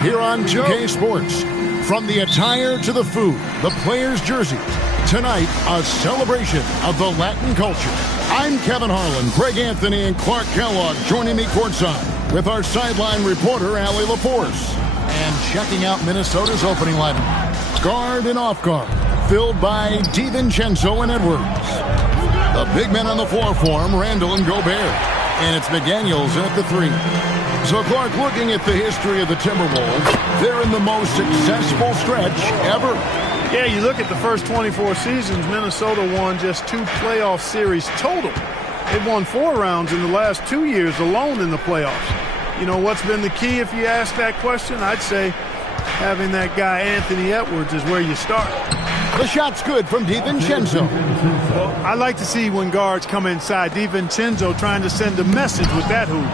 Here on 2K Sports, from the attire to the food, the players' jerseys, tonight a celebration of the Latin culture. I'm Kevin Harlan, Greg Anthony, and Clark Kellogg joining me courtside with our sideline reporter, Allie LaForce. And checking out Minnesota's opening lineup, guard and off guard, filled by DiVincenzo and Edwards. The big men on the floor form, Randall and Gobert. And it's McDaniels in at the three. So, Clark, looking at the history of the Timberwolves, they're in the most successful stretch ever. Yeah, you look at the first 24 seasons, Minnesota won just 2 playoff series total. They've won 4 rounds in the last 2 years alone in the playoffs. You know, what's been the key if you ask that question? I'd say having that guy Anthony Edwards is where you start. The shot's good from DiVincenzo. Well, I like to see when guards come inside. DiVincenzo trying to send a message with that hoop.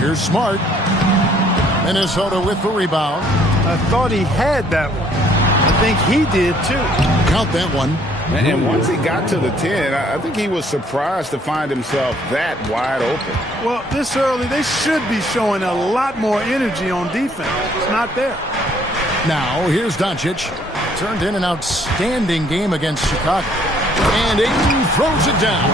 Here's Smart. Minnesota with the rebound. I thought he had that one. I think he did, too. Count that one. And once he got to the 10, I think he was surprised to find himself that wide open. Well, this early, they should be showing a lot more energy on defense. It's not there. Now, here's Doncic. Turned in an outstanding game against Chicago. And Ayton throws it down.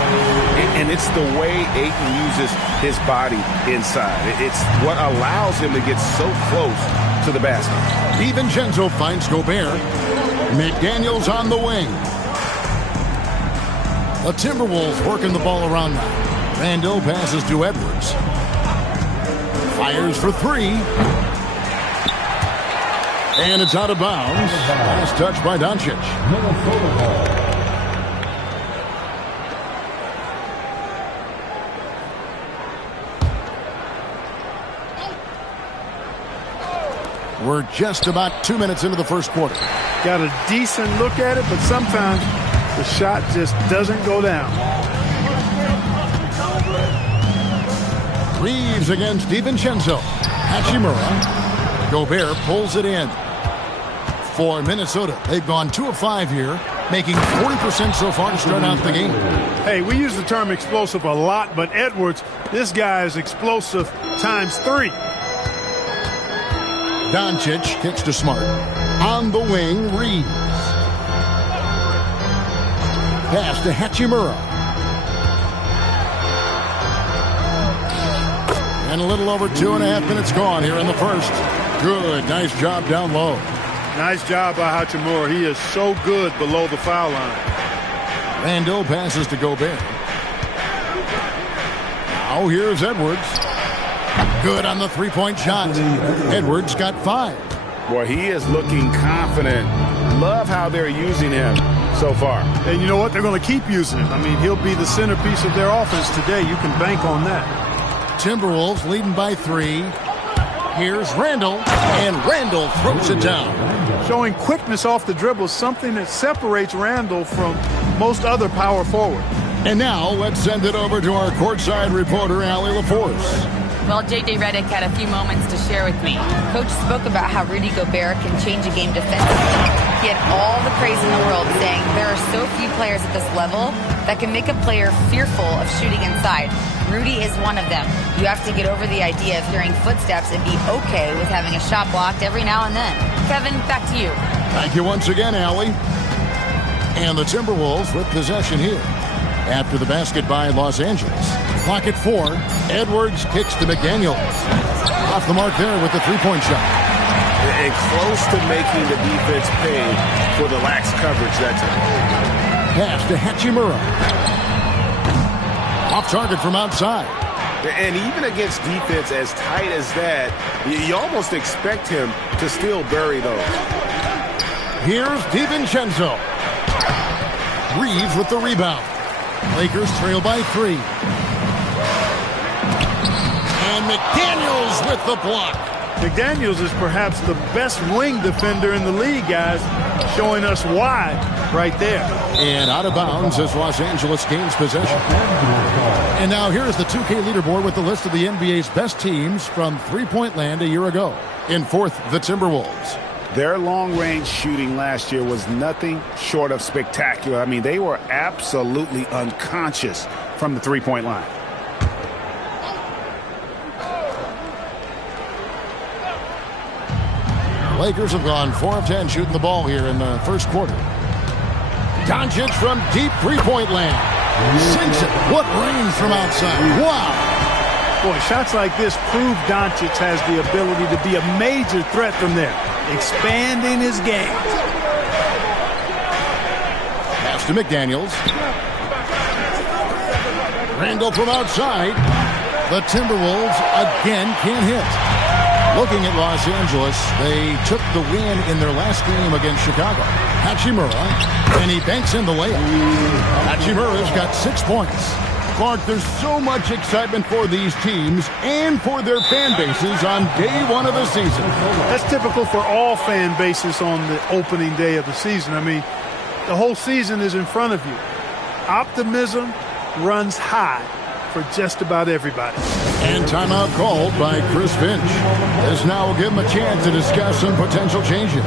And it's the way Ayton uses his body inside. It's what allows him to get so close to the basket. DiVincenzo finds Gobert. McDaniels on the wing. The Timberwolves working the ball around now. Randall passes to Edwards. Fires for 3. And it's out of bounds. Last touch by Doncic. We're just about 2 minutes into the first quarter. Got a decent look at it, but sometimes the shot just doesn't go down. Reeves against DiVincenzo. Hachimura. Gobert pulls it in. For Minnesota, they've gone 2 of 5 here, making 40% so far to start out the game. Hey, we use the term explosive a lot, but Edwards, this guy is explosive times 3. Doncic kicks to Smart. On the wing, Reeves. Pass to Hachimura. And a little over 2.5 minutes gone here in the first. Good. Nice job down low. Nice job by Hachimura. He is so good below the foul line. Randall passes to Gobert. Now here's Edwards. Good on the three-point shot. Edwards got 5. Boy, he is looking confident. Love how they're using him so far. And you know what? They're going to keep using him. I mean, he'll be the centerpiece of their offense today. You can bank on that. Timberwolves leading by 3. Here's Randall, and Randall throws it down. Showing quickness off the dribble, something that separates Randall from most other power forwards. And now let's send it over to our courtside reporter, Allie LaForce. Well, J.J. Redick had a few moments to share with me. Coach spoke about how Rudy Gobert can change a game defensively. He had all the praise in the world, saying there are so few players at this level that can make a player fearful of shooting inside. Rudy is one of them. You have to get over the idea of hearing footsteps and be okay with having a shot blocked every now and then. Kevin, back to you. Thank you once again, Allie. And the Timberwolves with possession here. After the basket by Los Angeles. Clock at 4. Edwards kicks to McDaniels. Off the mark there with the three-point shot. And close to making the defense pay for the lax coverage that time. Pass to Hachimura. Off target from outside. And even against defense as tight as that, you almost expect him to still bury those. Here's DiVincenzo. Reeves with the rebound. Lakers trail by 3. And McDaniels with the block. McDaniels is perhaps the best wing defender in the league, guys, showing us why right there. And out of bounds as Los Angeles gains possession. And now here's the 2K leaderboard with the list of the NBA's best teams from three-point land a year ago. In 4th, the Timberwolves. Their long-range shooting last year was nothing short of spectacular. I mean, they were absolutely unconscious from the 3-point line. Lakers have gone 4 of 10 shooting the ball here in the first quarter. Doncic from deep three-point land. Sinks it. What range from outside. Wow. Boy, shots like this prove Doncic has the ability to be a major threat from there. Expanding his game. Pass to McDaniels. Randall from outside. The Timberwolves again can't hit. Looking at Los Angeles, they took the win in their last game against Chicago. Hachimura, and he banks in the layup. Hachimura's got 6 points. Clark, there's so much excitement for these teams and for their fan bases on day one of the season. That's typical for all fan bases on the opening day of the season. I mean, the whole season is in front of you. Optimism runs high for just about everybody. And timeout called by Chris Finch. This now will give him a chance to discuss some potential changes.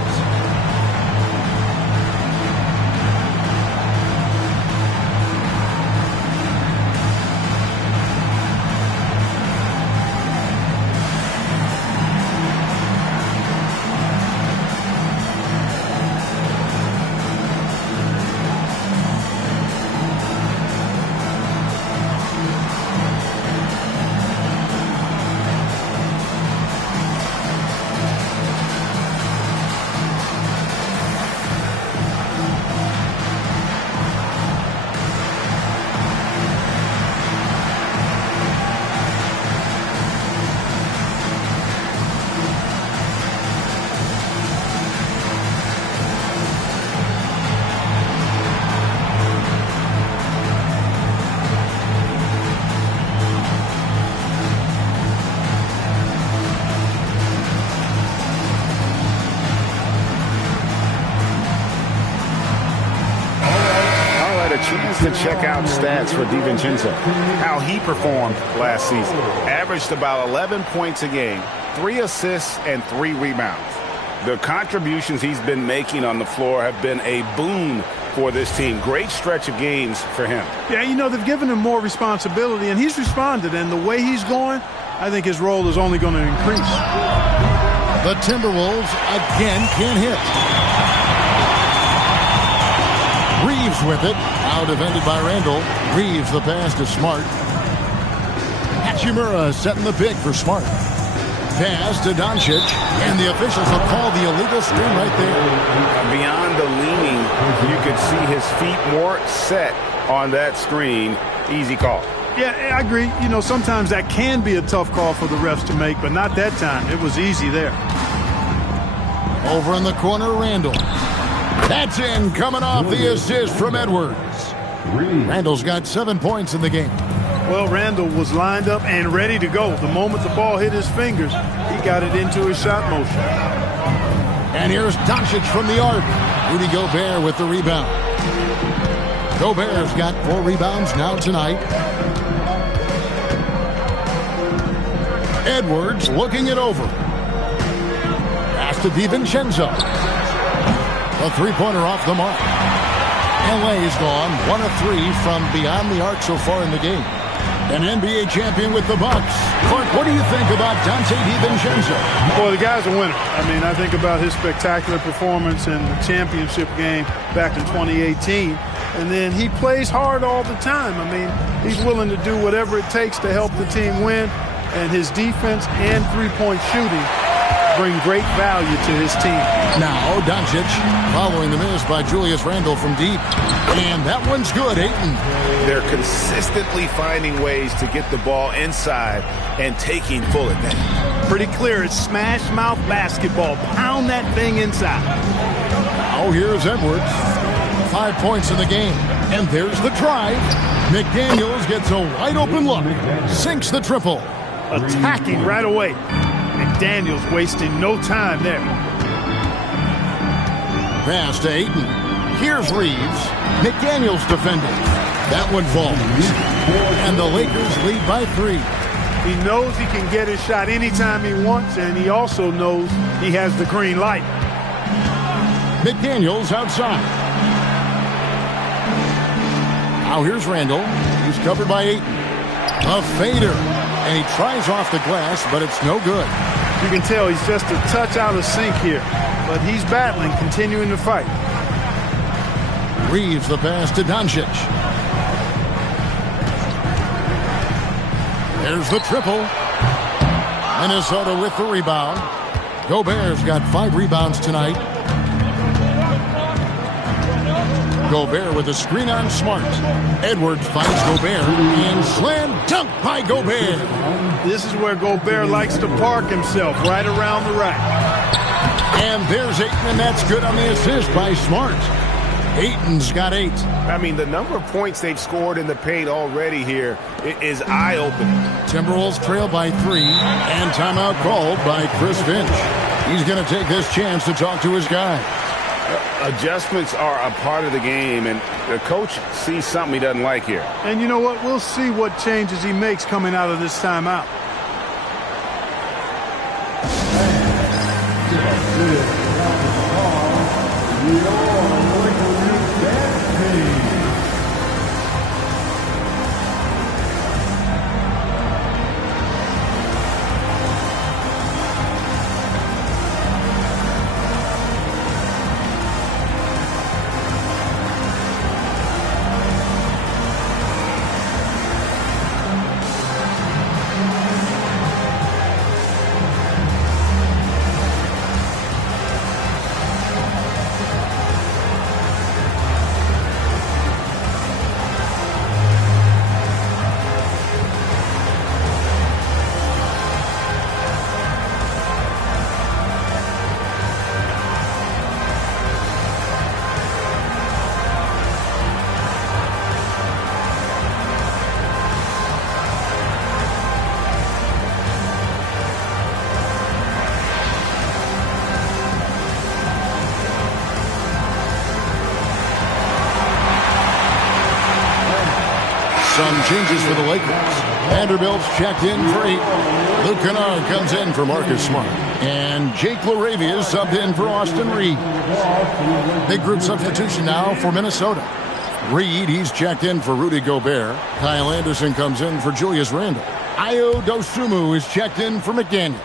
To check out stats for DiVincenzo, how he performed last season. Averaged about 11 points a game, 3 assists, and 3 rebounds. The contributions he's been making on the floor have been a boon for this team. Great stretch of games for him. Yeah, you know, they've given him more responsibility, and he's responded. And the way he's going, I think his role is only going to increase. The Timberwolves again can't hit. Reeves with it. Now defended by Randall. Reeves the pass to Smart. Hachimura setting the pick for Smart. Pass to Doncic. And the officials will call the illegal screen right there. Beyond the leaning, you could see his feet more set on that screen. Easy call. Yeah, I agree. You know, sometimes that can be a tough call for the refs to make, but not that time. It was easy there. Over in the corner, Randall. That's in, coming off the assist from Edwards. Randall's got 7 points in the game. Well, Randall was lined up and ready to go. The moment the ball hit his fingers, he got it into his shot motion. And here's Doncic from the arc. Rudy Gobert with the rebound. Gobert's got 4 rebounds now tonight. Edwards looking it over. Pass to DiVincenzo. A three-pointer off the mark. LA's gone 1 of 3 from beyond the arc so far in the game. An NBA champion with the Bucks. Clark, what do you think about Dante DiVincenzo? Boy, the guy's a winner. I mean, I think about his spectacular performance in the championship game back in 2018. And then he plays hard all the time. I mean, he's willing to do whatever it takes to help the team win. And his defense and three-point shooting bring great value to his team. Now, Doncic following the miss by Julius Randle from deep. And that one's good, Ayton. They're consistently finding ways to get the ball inside and taking full advantage. Pretty clear, it's smash mouth basketball. Pound that thing inside. Now here's Edwards. 5 points in the game. And there's the drive. McDaniels gets a wide open look. Sinks the triple. Attacking right away. McDaniels wasting no time there. Pass to Ayton. Here's Reeves. McDaniels defending. That one falls. And the Lakers lead by 3. He knows he can get his shot anytime he wants, and he also knows he has the green light. McDaniels outside. Now here's Randall. He's covered by Ayton. A fader. And he tries off the glass, but it's no good. You can tell he's just a touch out of sync here, but he's battling, continuing to fight. Reeves the pass to Doncic. There's the triple. Minnesota with the rebound. Gobert's got 5 rebounds tonight. Gobert with a screen on Smart. Edwards finds Gobert and slam dunk by Gobert. This is where Gobert likes to park himself, right around the rack. And there's Ayton, and that's good on the assist by Smart. Ayton's got 8. I mean, the number of points they've scored in the paint already here is eye-opening. Timberwolves trail by 3, and timeout called by Chris Finch. He's going to take this chance to talk to his guy. Adjustments are a part of the game, and the coach sees something he doesn't like here. And you know what? We'll see what changes he makes coming out of this timeout. Some changes for the Lakers. Vanderbilt's checked in for 8. Luke Kunad comes in for Marcus Smart. And Jake LaRavia is subbed in for Austin Reed. Big group substitution now for Minnesota. Reed, he's checked in for Rudy Gobert. Kyle Anderson comes in for Julius Randle. Ayo Dosunmu is checked in for McDaniels.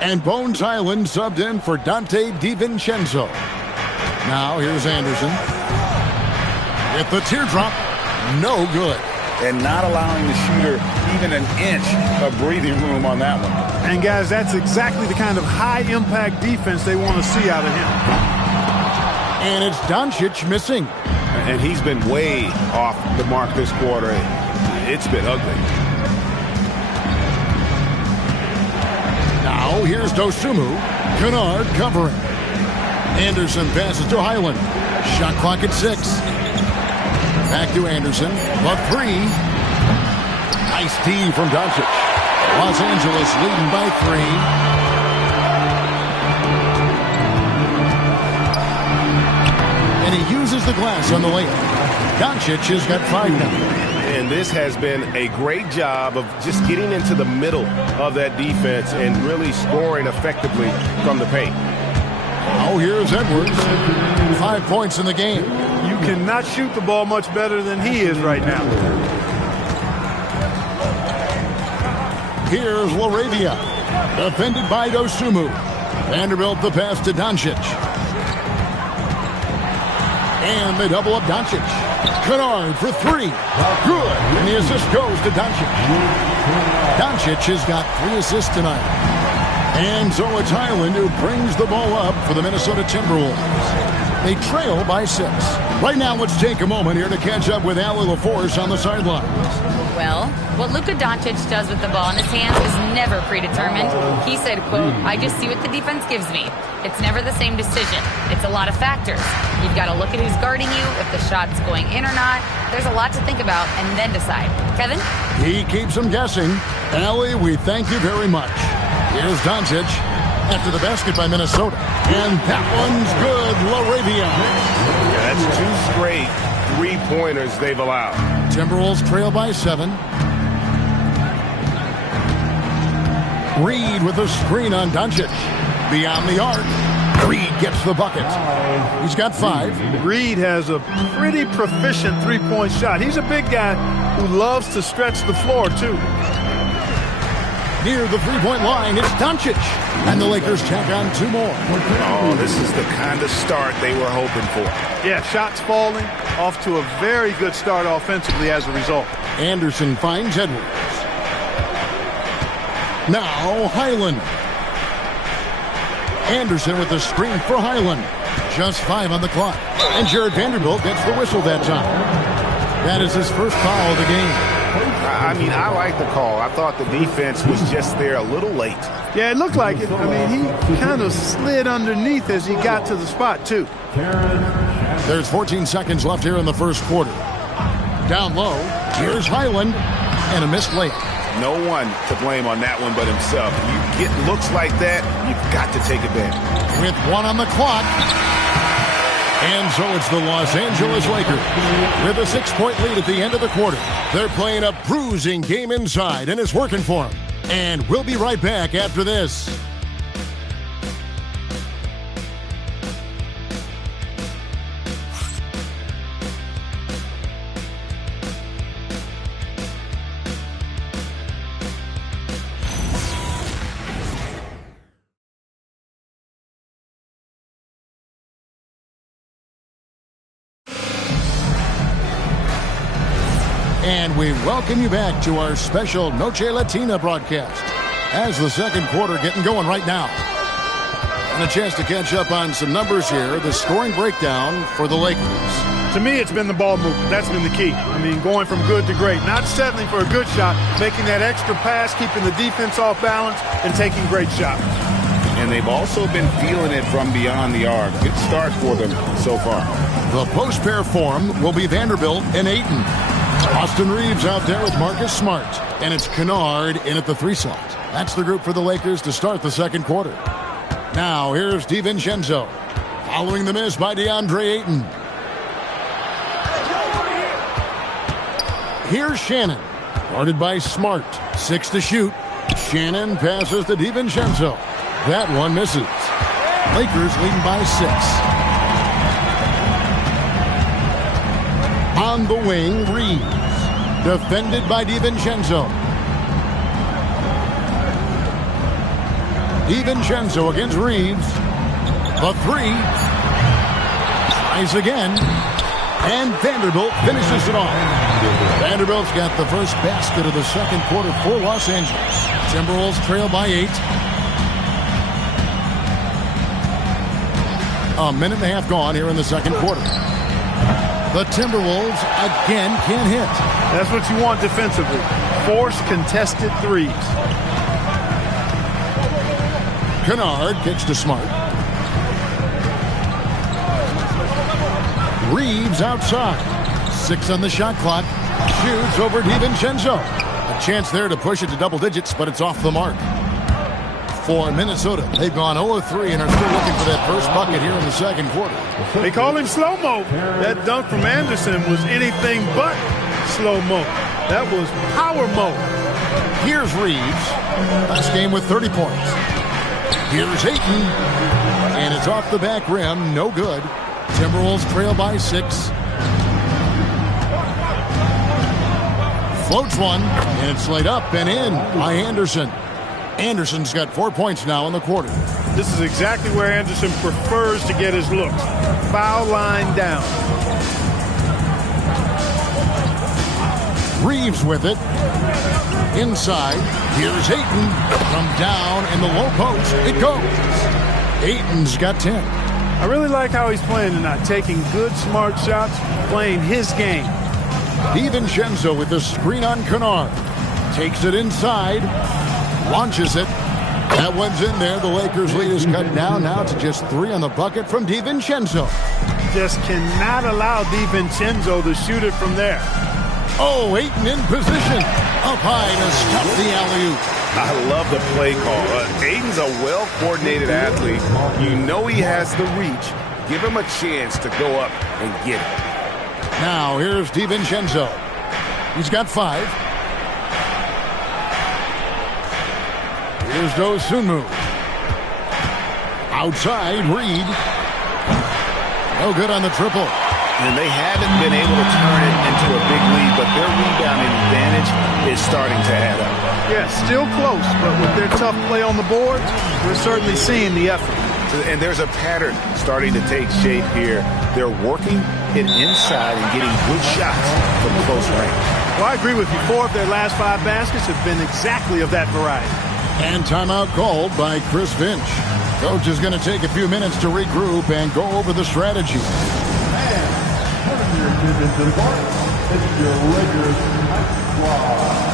And Bones Highland subbed in for Dante DiVincenzo. Now here's Anderson. With the teardrop, no good. And not allowing the shooter even an inch of breathing room on that one. And, guys, that's exactly the kind of high-impact defense they want to see out of him. And it's Doncic missing. And he's been way off the mark this quarter. It's been ugly. Now here's Dosunmu. Kunad covering. Anderson passes to Highland. Shot clock at 6. Back to Anderson. The 3. Nice D from Doncic. Los Angeles leading by 3. And he uses the glass on the layup. Doncic has got 5 now. And this has been a great job of just getting into the middle of that defense and really scoring effectively from the paint. Oh, here's Edwards. 5 points in the game. You cannot shoot the ball much better than he is right now. Here's LaRavia. Defended by Dosunmu. Vanderbilt the pass to Doncic. And they double up Doncic. Kunad for 3. Good. And the assist goes to Doncic. Doncic has got 3 assists tonight. And so it's Highland who brings the ball up for the Minnesota Timberwolves. They trail by 6. Right now, let's take a moment here to catch up with Allie LaForce on the sidelines. Well, what Luka Doncic does with the ball in his hands is never predetermined. He said, quote, "I just see what the defense gives me. It's never the same decision. It's a lot of factors. You've got to look at who's guarding you, if the shot's going in or not. There's a lot to think about and then decide." Kevin? He keeps them guessing. Allie, we thank you very much. Here's Doncic after the basket by Minnesota. And that one's good. LaRavia. Yeah, that's 2 straight 3-pointers they've allowed. Timberwolves trail by 7. Reed with a screen on Doncic. Beyond the arc. Reed gets the bucket. He's got 5. Reed has a pretty proficient 3-point shot. He's a big guy who loves to stretch the floor, too. Near the three-point line, it's Doncic. And the Lakers tack on 2 more. Oh, this is the kind of start they were hoping for. Yeah, shots falling, off to a very good start offensively as a result. Anderson finds Edwards. Now Highland. Anderson with the screen for Highland. Just 5 on the clock. And Jared Vanderbilt gets the whistle that time. That is his first foul of the game. I mean, I like the call. I thought the defense was just there a little late. Yeah, it looked like it. I mean, he kind of slid underneath as he got to the spot, too. There's 14 seconds left here in the first quarter. Down low, here's Highland, and a missed layup. No one to blame on that one but himself. You get looks like that, you've got to take advantage. With 1 on the clock. And so it's the Los Angeles Lakers with a 6-point lead at the end of the quarter. They're playing a bruising game inside, and it's working for them. And we'll be right back after this. And we welcome you back to our special Noche Latina broadcast as the second quarter getting going right now. And a chance to catch up on some numbers here, the scoring breakdown for the Lakers. To me, it's been the ball movement. That's been the key. I mean, going from good to great. Not settling for a good shot, making that extra pass, keeping the defense off balance, and taking great shots. And they've also been feeling it from beyond the arc. Good start for them so far. The post-pair form will be Vanderbilt and Ayton. Austin Reeves out there with Marcus Smart. And it's Kunad in at the 3 slot. That's the group for the Lakers to start the second quarter. Now, here's DiVincenzo. Following the miss by DeAndre Ayton. Here's Shannon. Guarded by Smart. 6 to shoot. Shannon passes to DiVincenzo. That one misses. Lakers leading by 6. On the wing, Reeves. Defended by DiVincenzo. DiVincenzo against Reeves. The 3. Tries again. And Vanderbilt finishes it off. Vanderbilt's got the first basket of the second quarter for Los Angeles. Timberwolves trail by 8. A minute and a half gone here in the second quarter. The Timberwolves again can't hit. That's what you want defensively. Force contested threes. Kunad kicks to Smart. Reeves outside. 6 on the shot clock. Shoots over DiVincenzo. A chance there to push it to double digits, but it's off the mark. For Minnesota, they've gone 0-3 and are still looking for that first bucket here in the second quarter. They call him slow-mo. That dunk from Anderson was anything but slow-mo. That was power-mo. Here's Reeves. Last game with 30 points. Here's Ayton. And it's off the back rim. No good. Timberwolves trail by 6. Floats one. And it's laid up and in by Anderson. Anderson's got 4 points now in the quarter. This is exactly where Anderson prefers to get his looks. Foul line down. Reeves with it. Inside. Here's Ayton. From down in the low post. It goes. Ayton's got 10. I really like how he's playing tonight. Taking good, smart shots. Playing his game. DiVincenzo with the screen on Kunad. Takes it inside. Launches it. That one's in there. The Lakers' lead is cut down now to just 3 on the bucket from DiVincenzo. Just cannot allow DiVincenzo to shoot it from there. Oh, Ayton in position. Up high to stop the alley-oop. I love the play call. Ayton's a well-coordinated athlete. You know he has the reach. Give him a chance to go up and get it. Now, here's DiVincenzo. He's got 5. Here's Dosunmu. Outside, Reed. No good on the triple. And they haven't been able to turn it into a big lead, but their rebounding advantage is starting to add up. Yeah, still close, but with their tough play on the boards, we're certainly seeing the effort. And there's a pattern starting to take shape here. They're working it inside and getting good shots from close range. Well, I agree with you. 4 of their last 5 baskets have been exactly of that variety. And timeout called by Chris Finch. Coach is going to take a few minutes to regroup and go over the strategy. And turning your attention to the court, it's your Lakers night squad.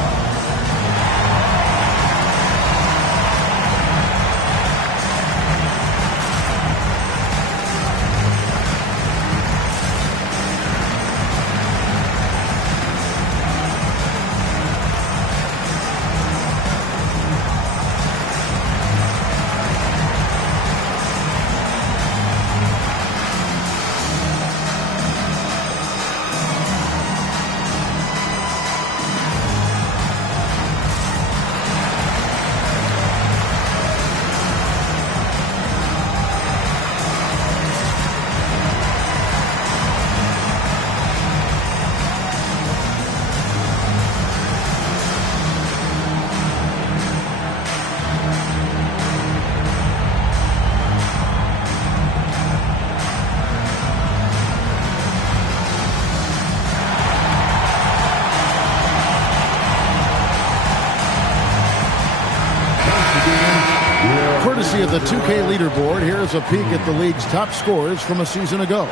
Courtesy of the 2K leaderboard, here's a peek at the league's top scorers from a season ago.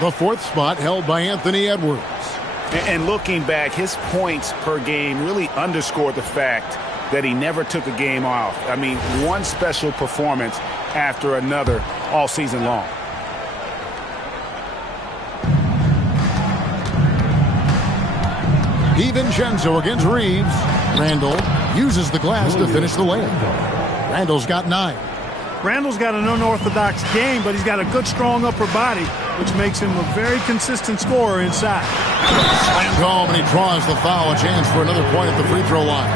The 4th spot held by Anthony Edwards. And looking back, his points per game really underscored the fact that he never took a game off. I mean, one special performance after another all season long. DiVincenzo against Reeves. Randall uses the glass to finish the layup. Randall's got 9. Randall's got an unorthodox game, but he's got a good, strong upper body, which makes him a very consistent scorer inside. Slam call, and he draws the foul. A chance for another point at the free throw line.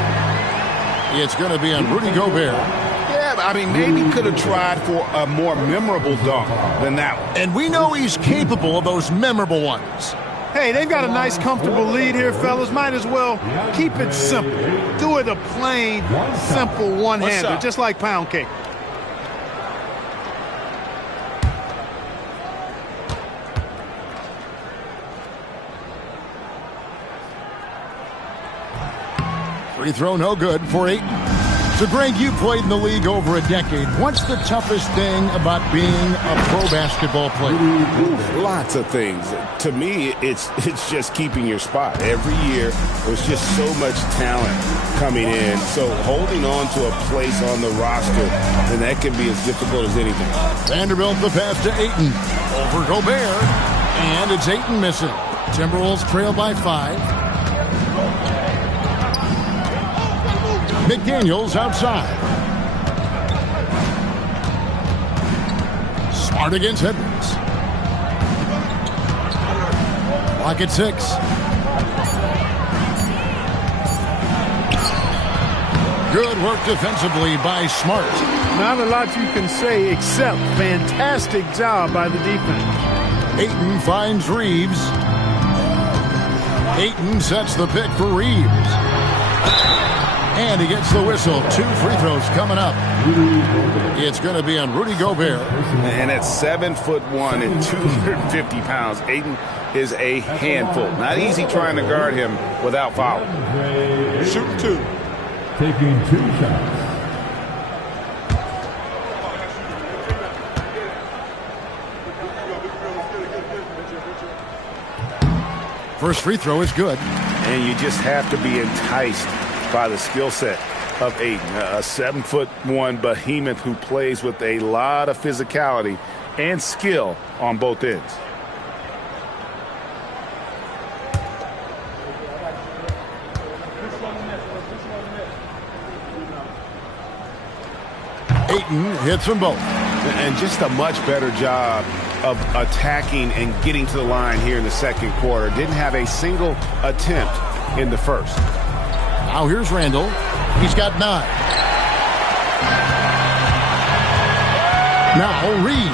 It's going to be on Rudy Gobert. Yeah, I mean, maybe could have tried for a more memorable dunk than that one. And we know he's capable of those memorable ones. Hey, they've got a nice, comfortable lead here, fellas. Might as well keep it simple. Do it a plain, simple one-hander, just like pound cake. Free throw no good for Ayton. So, Greg, you played in the league over a decade. What's the toughest thing about being a pro basketball player? Lots of things. To me, it's just keeping your spot. Every year, there's just so much talent coming in. So holding on to a place on the roster, and that can be as difficult as anything. Vanderbilt the pass to Ayton. Over Gobert. And it's Ayton missing. Timberwolves trail by 5. McDaniels outside. Smart against Edwards. Clock at 6. Good work defensively by Smart. Not a lot you can say except fantastic job by the defense. Ayton finds Reeves. Ayton sets the pick for Reeves. And he gets the whistle. 2 free throws coming up. It's going to be on Rudy Gobert. And at 7'1" and 250 pounds, Ayton is a handful. Not easy trying to guard him without fouling. Shooting 2. Taking 2 shots. First free throw is good. And you just have to be enticed by the skill set of Ayton, a 7'1" behemoth who plays with a lot of physicality and skill on both ends. Ayton hits them both. And just a much better job of attacking and getting to the line here in the second quarter. Didn't have a single attempt in the first. Now here's Randall. He's got 9. Now Reeves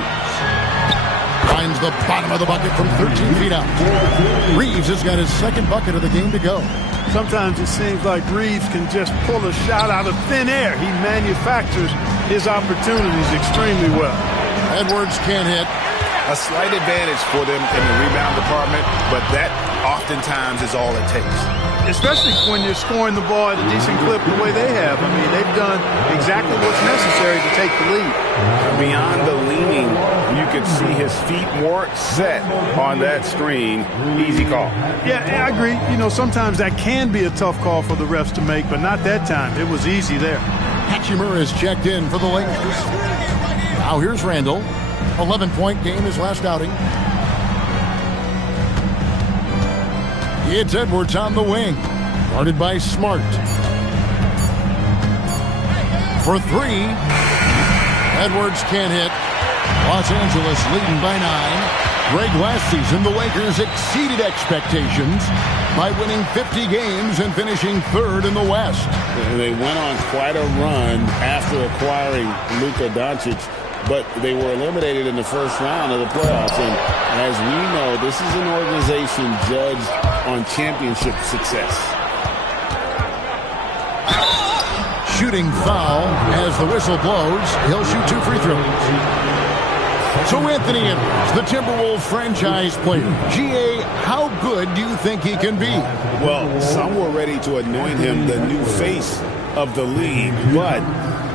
finds the bottom of the bucket from 13 feet out. Reeves has got his second bucket of the game to go. Sometimes it seems like Reeves can just pull a shot out of thin air. He manufactures his opportunities extremely well. Edwards can't hit. A slight advantage for them in the rebound department, but that oftentimes is all it takes. Especially when you're scoring the ball at a decent clip the way they have. I mean, they've done exactly what's necessary to take the lead. Beyond the leaning, you could see his feet more set on that screen. Easy call. Yeah, I agree. You know, sometimes that can be a tough call for the refs to make, but not that time. It was easy there. Hachimura is checked in for the Lakers. Now here's Randall. 11-point game his last outing. It's Edwards on the wing. Guarded by Smart. For three. Edwards can't hit. Los Angeles leading by 9. Greg, last season, the Lakers exceeded expectations by winning 50 games and finishing 3rd in the West. They went on quite a run after acquiring Luka Doncic, but they were eliminated in the first round of the playoffs. And as we know, this is an organization judged on championship success. Shooting foul as the whistle blows. He'll shoot 2 free throws. So Anthony Edwards, the Timberwolves franchise player. GA, how good do you think he can be? Well, some were ready to anoint him the new face of the league, but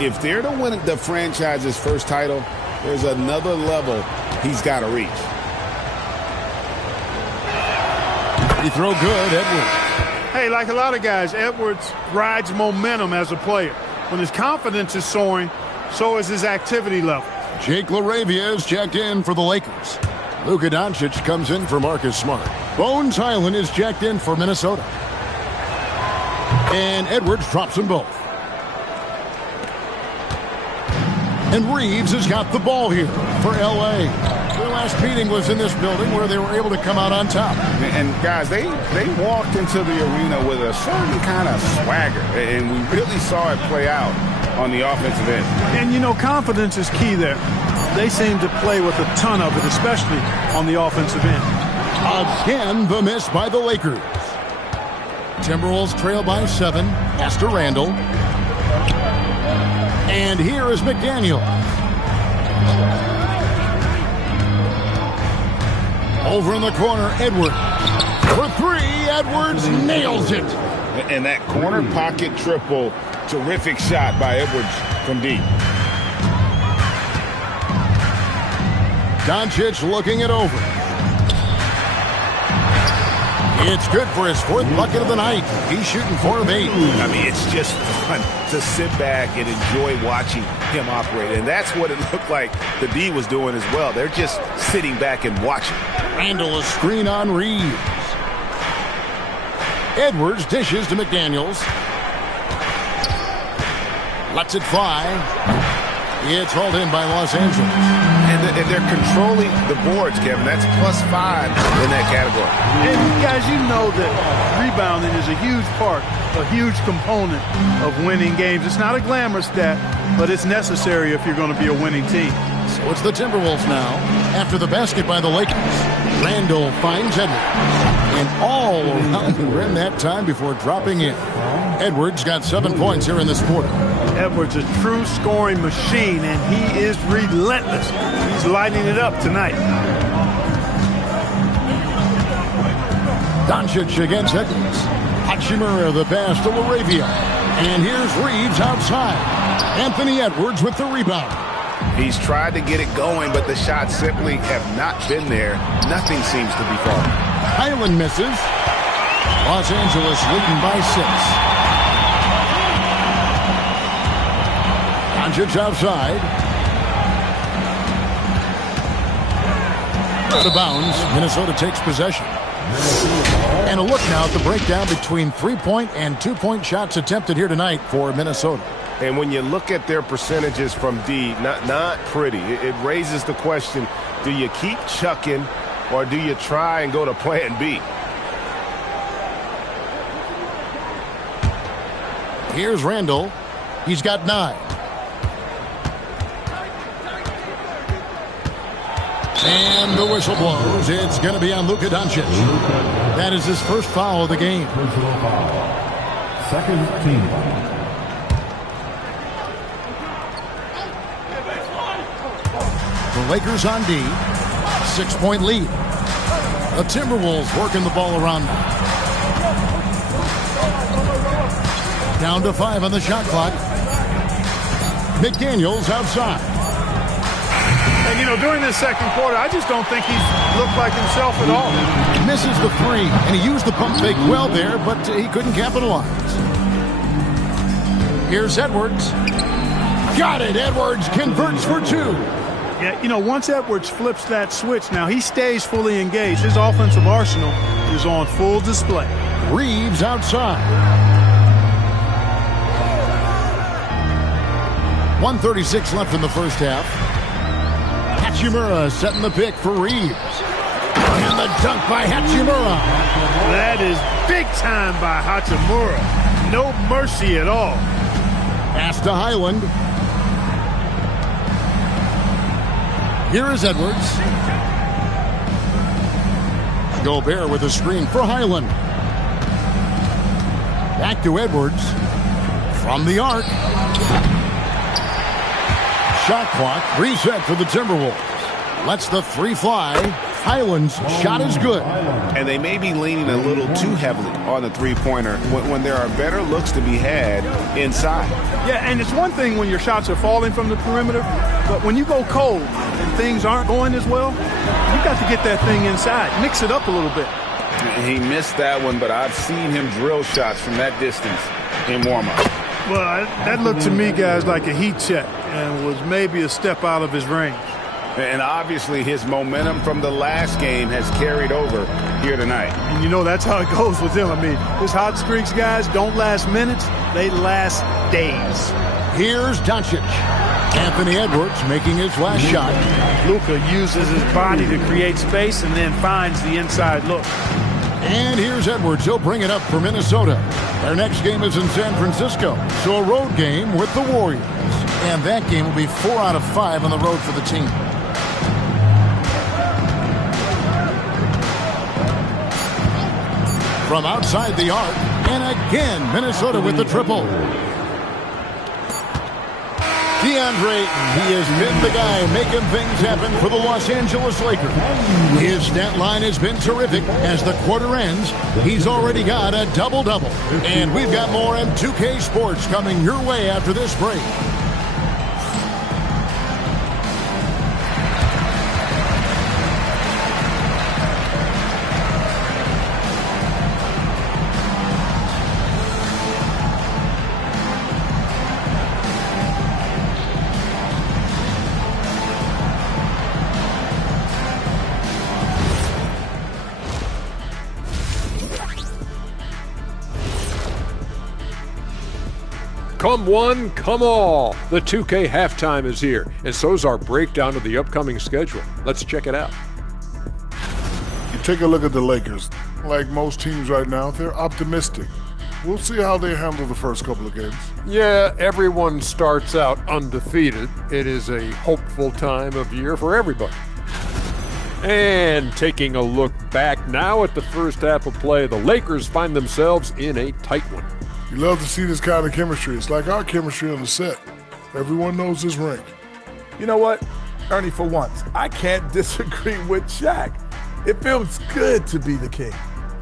if they're to win the franchise's first title, there's another level he's got to reach. Free throw good, Edwards. Hey, like a lot of guys, Edwards rides momentum as a player. When his confidence is soaring, so is his activity level. Jake LaRavia is checked in for the Lakers. Luka Doncic comes in for Marcus Smart. Bones Highland is checked in for Minnesota. And Edwards drops them both. And Reeves has got the ball here for L.A. Their last meeting was in this building where they were able to come out on top. And guys, they walked into the arena with a certain kind of swagger, and we really saw it play out on the offensive end. And, you know, confidence is key there. They seem to play with a ton of it, especially on the offensive end. Again, the miss by the Lakers. Timberwolves trail by 7. Pass to Randall. And here is McDaniel. Over in the corner, Edwards. For 3, Edwards nails it. And that corner pocket triple, terrific shot by Edwards from deep. Doncic looking it over. It's good for his 4th bucket of the night. He's shooting 4 of 8. I mean, it's just fun to sit back and enjoy watching him operate. And that's what it looked like the D was doing as well. They're just sitting back and watching. Randall a screen on Reeves. Edwards dishes to McDaniels. Lets it fly. It's hauled in by Los Angeles. And they're controlling the boards, Kevin. That's +5 in that category. And guys, you know that rebounding is a huge part, a huge component of winning games. It's not a glamorous stat, but it's necessary if you're going to be a winning team. So it's the Timberwolves now. After the basket by the Lakers, Randall finds Edwards. And all around the rim that time before dropping in. Edwards got 7 points here in this quarter. Edwards, a true scoring machine, and he is relentless. He's lighting it up tonight. Doncic against Edwards. Hachimura the pass to LaRavia. And here's Reeves outside. Anthony Edwards with the rebound. He's tried to get it going, but the shots simply have not been there. Nothing seems to be falling. Highland misses. Los Angeles leading by 6. Doncic outside. Out of bounds. Minnesota takes possession. And a look now at the breakdown between 3-point and 2-point shots attempted here tonight for Minnesota. And when you look at their percentages from D, not pretty. It raises the question, do you keep chucking or do you try and go to plan B? Here's Randall. He's got 9. And the whistle blows. It's going to be on Luka Doncic. That is his first foul of the game. Personal foul. Second team. The Lakers on D. 6-point lead. The Timberwolves working the ball around now. Down to 5 on the shot clock. McDaniels outside. And, you know, during this second quarter, I just don't think he's looked like himself at all. Misses the 3, and he used the pump fake well there, but he couldn't capitalize. Here's Edwards. Got it. Edwards converts for 2. Yeah, you know, once Edwards flips that switch, now he stays fully engaged. His offensive arsenal is on full display. Reeves outside. 1:36 left in the first half. Hachimura setting the pick for Reeves. And the dunk by Hachimura. That is big time by Hachimura. No mercy at all. Pass to Highland. Here is Edwards. Gobert with a screen for Highland. Back to Edwards. From the arc. Shot clock reset for the Timberwolves. Lets the 3 fly. Highland's shot is good. And they may be leaning a little too heavily on the three-pointer when there are better looks to be had inside. Yeah, and it's one thing when your shots are falling from the perimeter, but when you go cold and things aren't going as well, you got to get that thing inside. Mix it up a little bit. He missed that one, but I've seen him drill shots from that distance in warm-up. Well, that looked to me, guys, like a heat check and was maybe a step out of his range. And obviously his momentum from the last game has carried over here tonight. And you know that's how it goes with him. I mean, his hot streaks, guys, don't last minutes. They last days. Here's Doncic. Anthony Edwards making his last shot. Luka uses his body to create space and then finds the inside look. And here's Edwards. He'll bring it up for Minnesota. Their next game is in San Francisco, so a road game with the Warriors. And that game will be 4 out of 5 on the road for the team. From outside the arc, and again, Minnesota with the triple. DeAndre, he has been the guy making things happen for the Los Angeles Lakers. His stat line has been terrific. As the quarter ends, he's already got a double-double. And we've got more in 2K Sports coming your way after this break. Come one, come all. The 2K halftime is here, and so's our breakdown of the upcoming schedule. Let's check it out. You take a look at the Lakers. Like most teams right now, they're optimistic. We'll see how they handle the first couple of games. Yeah, everyone starts out undefeated. It is a hopeful time of year for everybody. And taking a look back now at the first half of play, the Lakers find themselves in a tight one. You love to see this kind of chemistry. It's like our chemistry on the set. Everyone knows this ring. You know what, Ernie, for once, I can't disagree with Shaq. It feels good to be the king.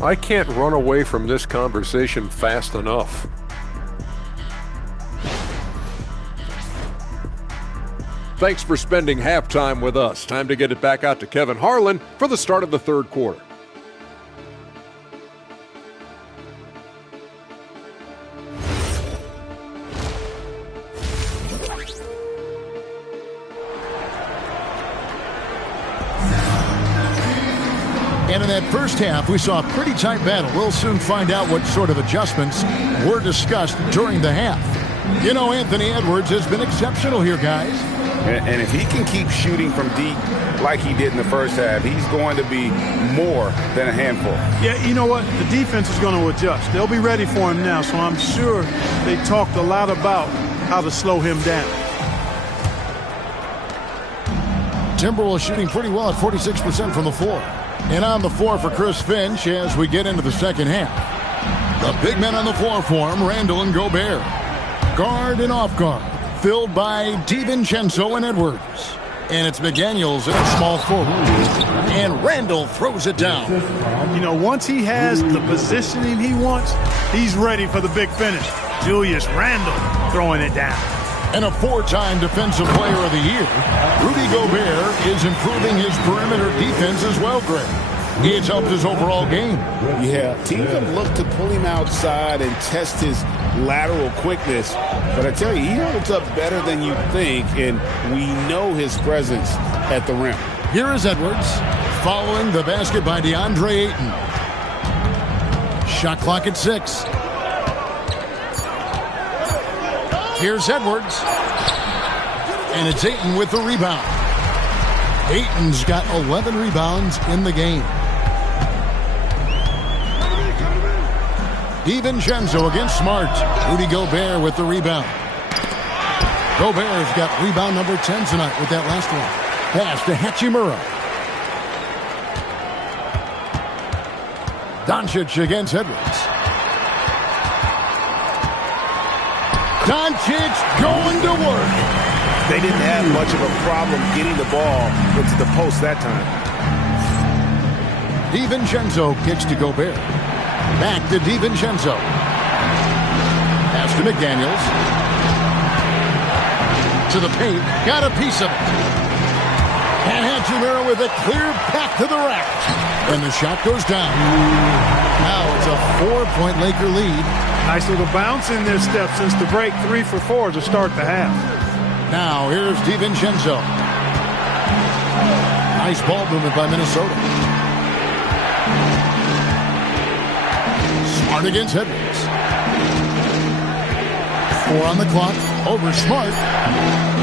I can't run away from this conversation fast enough. Thanks for spending halftime with us. Time to get it back out to Kevin Harlan for the start of the third quarter. And in that first half, we saw a pretty tight battle. We'll soon find out what sort of adjustments were discussed during the half. You know, Anthony Edwards has been exceptional here, guys. And if he can keep shooting from deep like he did in the first half, he's going to be more than a handful. Yeah, you know what? The defense is going to adjust. They'll be ready for him now, so I'm sure they talked a lot about how to slow him down. Timberwolves shooting pretty well at 46% from the floor. And on the floor for Chris Finch as we get into the second half. The big men on the floor for him, Randall and Gobert. Guard and off guard, filled by DiVincenzo and Edwards. And it's McDaniels in a small forward. And Randall throws it down. You know, once he has the positioning he wants, he's ready for the big finish. Julius Randle throwing it down. And a four-time Defensive Player of the Year, Rudy Gobert is improving his perimeter defense as well, Greg. It's helped his overall game. Yeah, teams have looked to pull him outside and test his lateral quickness. But I tell you, he holds up better than you think, and we know his presence at the rim. Here is Edwards, following the basket by DeAndre Ayton. Shot clock at 6. Here's Edwards. And it's Ayton with the rebound. Ayton's got 11 rebounds in the game. DiVincenzo against Smart. Rudy Gobert with the rebound. Gobert's got rebound number 10 tonight with that last one. Pass to Hachimura. Doncic against Edwards. Doncic going to work. They didn't have much of a problem getting the ball into the post that time. DiVincenzo kicks to Gobert. Back to DiVincenzo. Pass to McDaniels. To the paint. Got a piece of it. And Hachimura with a clear path to the rack. And the shot goes down. Now it's a 4-point Laker lead. Nice little bounce in their step since the break. 3 for 4 to start the half. Now here's DiVincenzo. Nice ball movement by Minnesota. Smart against Edwards. 4 on the clock. Over Smart.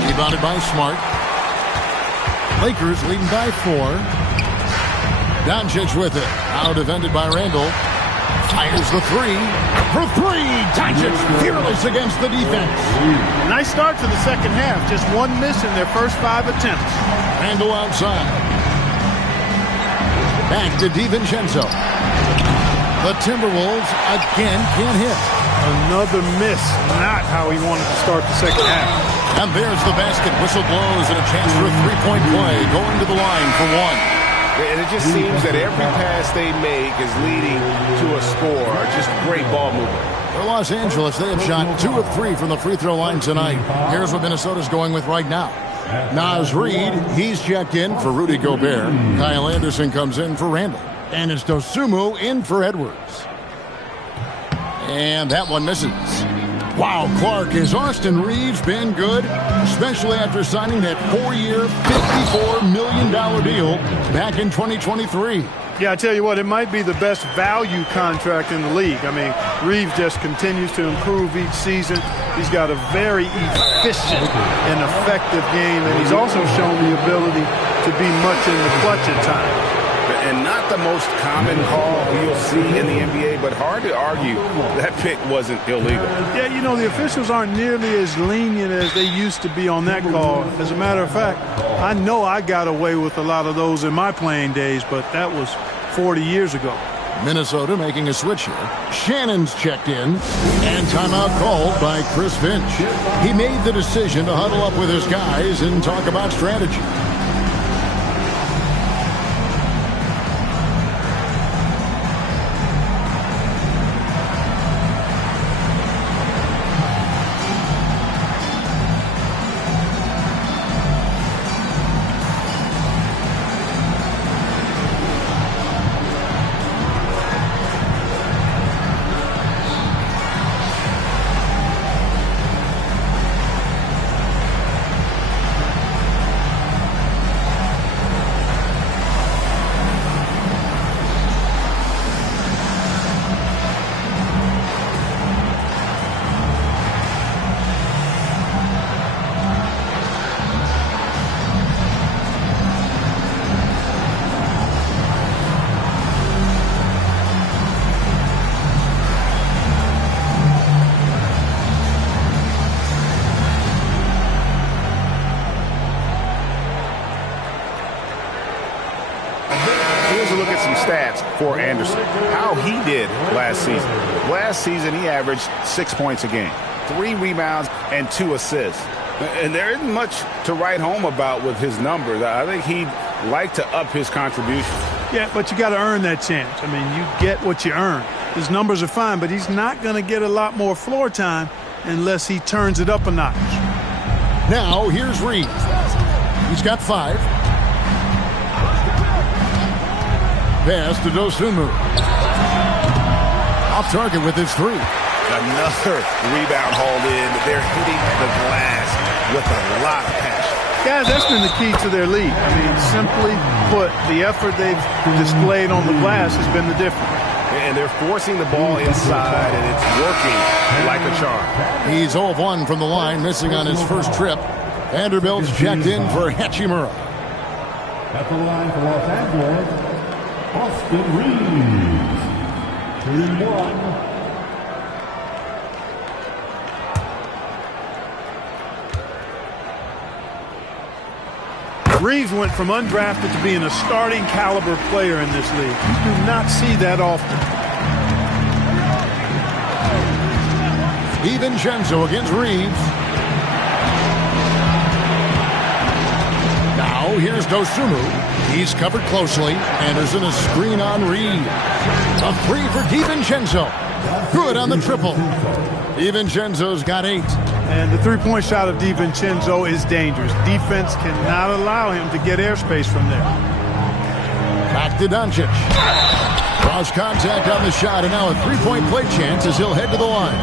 Rebounded by Smart. Lakers leading by 4. Doncic with it. Now defended by Randall. Fires the 3. For 3. Doncic fearless against the defense. Nice start to the second half. Just 1 miss in their first 5 attempts. Randall outside. Back to DiVincenzo. The Timberwolves again can't hit. Another miss. Not how he wanted to start the second half. And there's the basket. Whistle blows and a chance for a 3-point play. Going to the line for 1. And it just seems that every pass they make is leading to a score. Just great ball movement. For Los Angeles, they have shot 2 of 3 from the free throw line tonight. Here's what Minnesota's going with right now. Naz Reid, he's checked in for Rudy Gobert. Kyle Anderson comes in for Randall. And it's Dosunmu in for Edwards. And that one misses. Wow, Clark, has Austin Reeves been good? Especially after signing that 4-year, $54 million deal back in 2023. Yeah, I tell you what, it might be the best value contract in the league. I mean, Reeves just continues to improve each season. He's got a very efficient and effective game, and he's also shown the ability to be much in the clutch at times. And not the most common call you'll see in the NBA, but hard to argue that pick wasn't illegal. Yeah, you know, the officials aren't nearly as lenient as they used to be on that call. As a matter of fact, I know I got away with a lot of those in my playing days, but that was 40 years ago. Minnesota making a switch here. Shannon's checked in, and timeout called by Chris Finch. He made the decision to huddle up with his guys and talk about strategy. a look at some stats for Anderson. How he did last season. Last season, he averaged 6 points a game, 3 rebounds, and 2 assists. And there isn't much to write home about with his numbers. I think he'd like to up his contribution. Yeah, but you got to earn that chance. I mean, you get what you earn. His numbers are fine, but he's not going to get a lot more floor time unless he turns it up a notch. Now, here's Reed. He's got 5. Pass to Dosunmu. Off target with his 3. Another rebound hauled in. They're hitting the glass with a lot of passion. Guys, that's been the key to their lead. I mean, simply put, the effort they've displayed on the glass has been the difference. And they're forcing the ball inside, and it's working like a charm. He's 0 of 1 from the line, missing on his first trip. Vanderbilt's checked in for Hachimura. At the line for Los Angeles, Austin Reeves. 3-1. Reeves went from undrafted to being a starting caliber player in this league. You do not see that often. DiVincenzo against Reeves. Now here's Dosunmu. He's covered closely. Anderson a screen on Reed. A 3 for DiVincenzo. Good on the triple. DiVincenzo's got 8. And the three-point shot of DiVincenzo is dangerous. Defense cannot allow him to get airspace from there. Back to Doncic. Cross contact on the shot, and now a three-point play chance as he'll head to the line.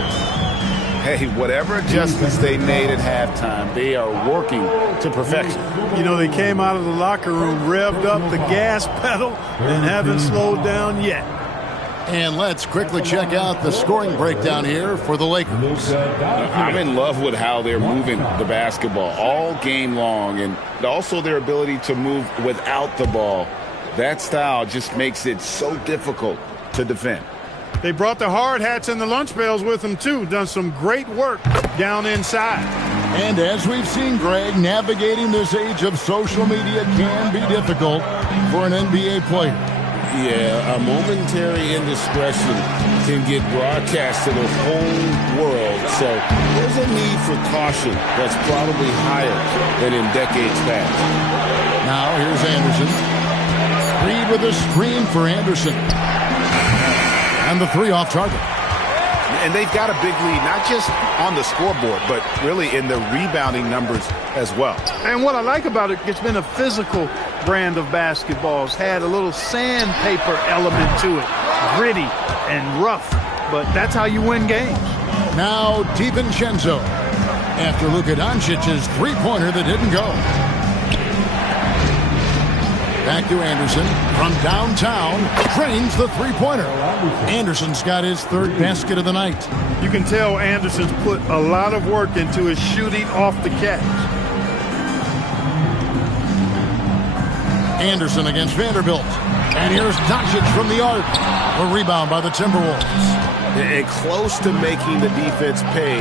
Hey, whatever adjustments they made at halftime, they are working to perfection. You know, they came out of the locker room, revved up the gas pedal, and haven't slowed down yet. And let's quickly check out the scoring breakdown here for the Lakers. I'm in love with how they're moving the basketball all game long, and also their ability to move without the ball. That style just makes it so difficult to defend. They brought the hard hats and the lunch pails with them, too. Done some great work down inside. And as we've seen, Greg, navigating this age of social media can be difficult for an NBA player. Yeah, a momentary indiscretion can get broadcast to the whole world. So there's a need for caution that's probably higher than in decades past. Now here's Anderson. Reed with a screen for Anderson. And the 3 off target. And they've got a big lead, not just on the scoreboard, but really in the rebounding numbers as well. And what I like about it, it's been a physical brand of basketball. It's had a little sandpaper element to it. Gritty and rough, but that's how you win games. Now DiVincenzo. After Luka Doncic's three-pointer that didn't go. Back to Anderson from downtown. Drains the three-pointer. Anderson's got his 3rd basket of the night. You can tell Anderson's put a lot of work into his shooting off the catch. Anderson against Vanderbilt. And here's Doncic from the arc. A rebound by the Timberwolves. And close to making the defense pay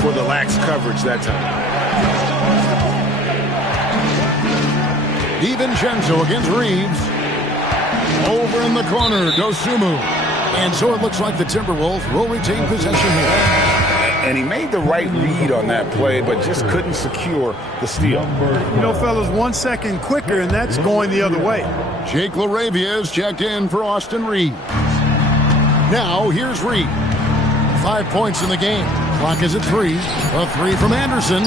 for the lax coverage that time. DiVincenzo against Reeves. Over in the corner, Dosunmu. And so it looks like the Timberwolves will retain possession here. And he made the right read on that play, but just couldn't secure the steal. You know, fellas, 1 second quicker, and that's going the other way. Jake LaRavia is checked in for Austin Reed. Now, here's Reed. 5 points in the game. Clock is at 3. A 3 from Anderson.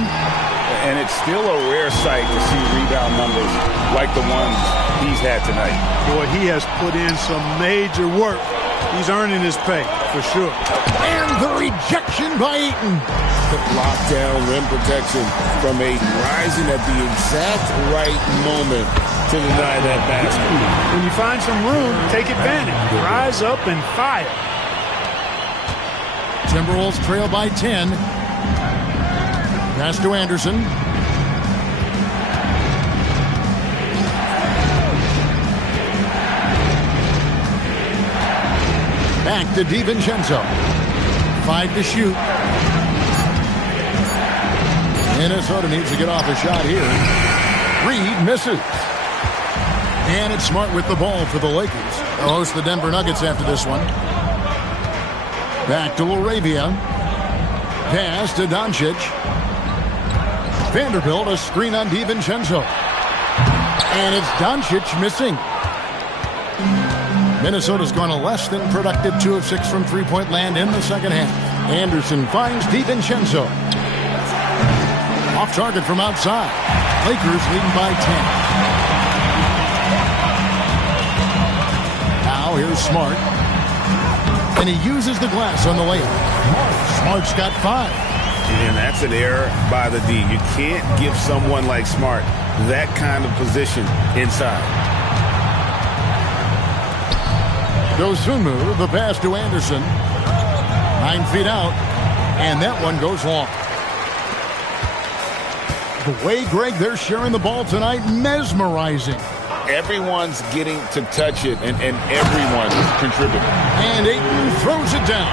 And it's still a rare sight to see rebound numbers like the ones he's had tonight. Boy, he has put in some major work. He's earning his pay, for sure. And the rejection by Ayton. Lockdown rim protection from Ayton, rising at the exact right moment to deny that basket. When you find some room, take advantage. Rise up and fire. Timberwolves trail by 10. Pass to Anderson. Back to DiVincenzo. 5 to shoot. Minnesota needs to get off a shot here. Reed misses. And it's Smart with the ball for the Lakers. They'll host the Denver Nuggets after this one. Back to Laravia. Pass to Doncic. Vanderbilt, a screen on DiVincenzo. And it's Doncic missing. Minnesota's gone a less than productive 2 of 6 from three-point land in the second half. Anderson finds DiVincenzo. Off target from outside. Lakers leading by 10. Now here's Smart. And he uses the glass on the layup. Smart's got 5. And that's an error by the D. You can't give someone like Smart that kind of position inside. Dosunmu, the pass to Anderson. 9 feet out. And that one goes long. The way, Greg, they're sharing the ball tonight, mesmerizing. Everyone's getting to touch it, and everyone is contributing. And Ayton throws it down.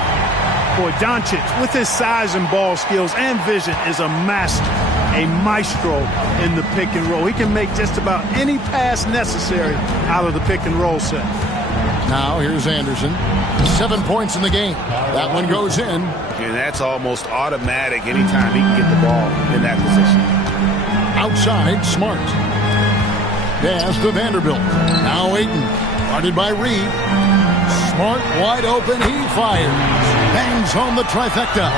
Boy, Doncic, with his size and ball skills and vision, is a master, a maestro in the pick and roll. He can make just about any pass necessary out of the pick and roll set. Now here's Anderson. 7 points in the game. That one goes in. And that's almost automatic anytime he can get the ball in that position. Outside, Smart. Pass to Vanderbilt. Now Ayton. Guarded by Reed. Smart wide open. He fires. Bangs home the trifecta.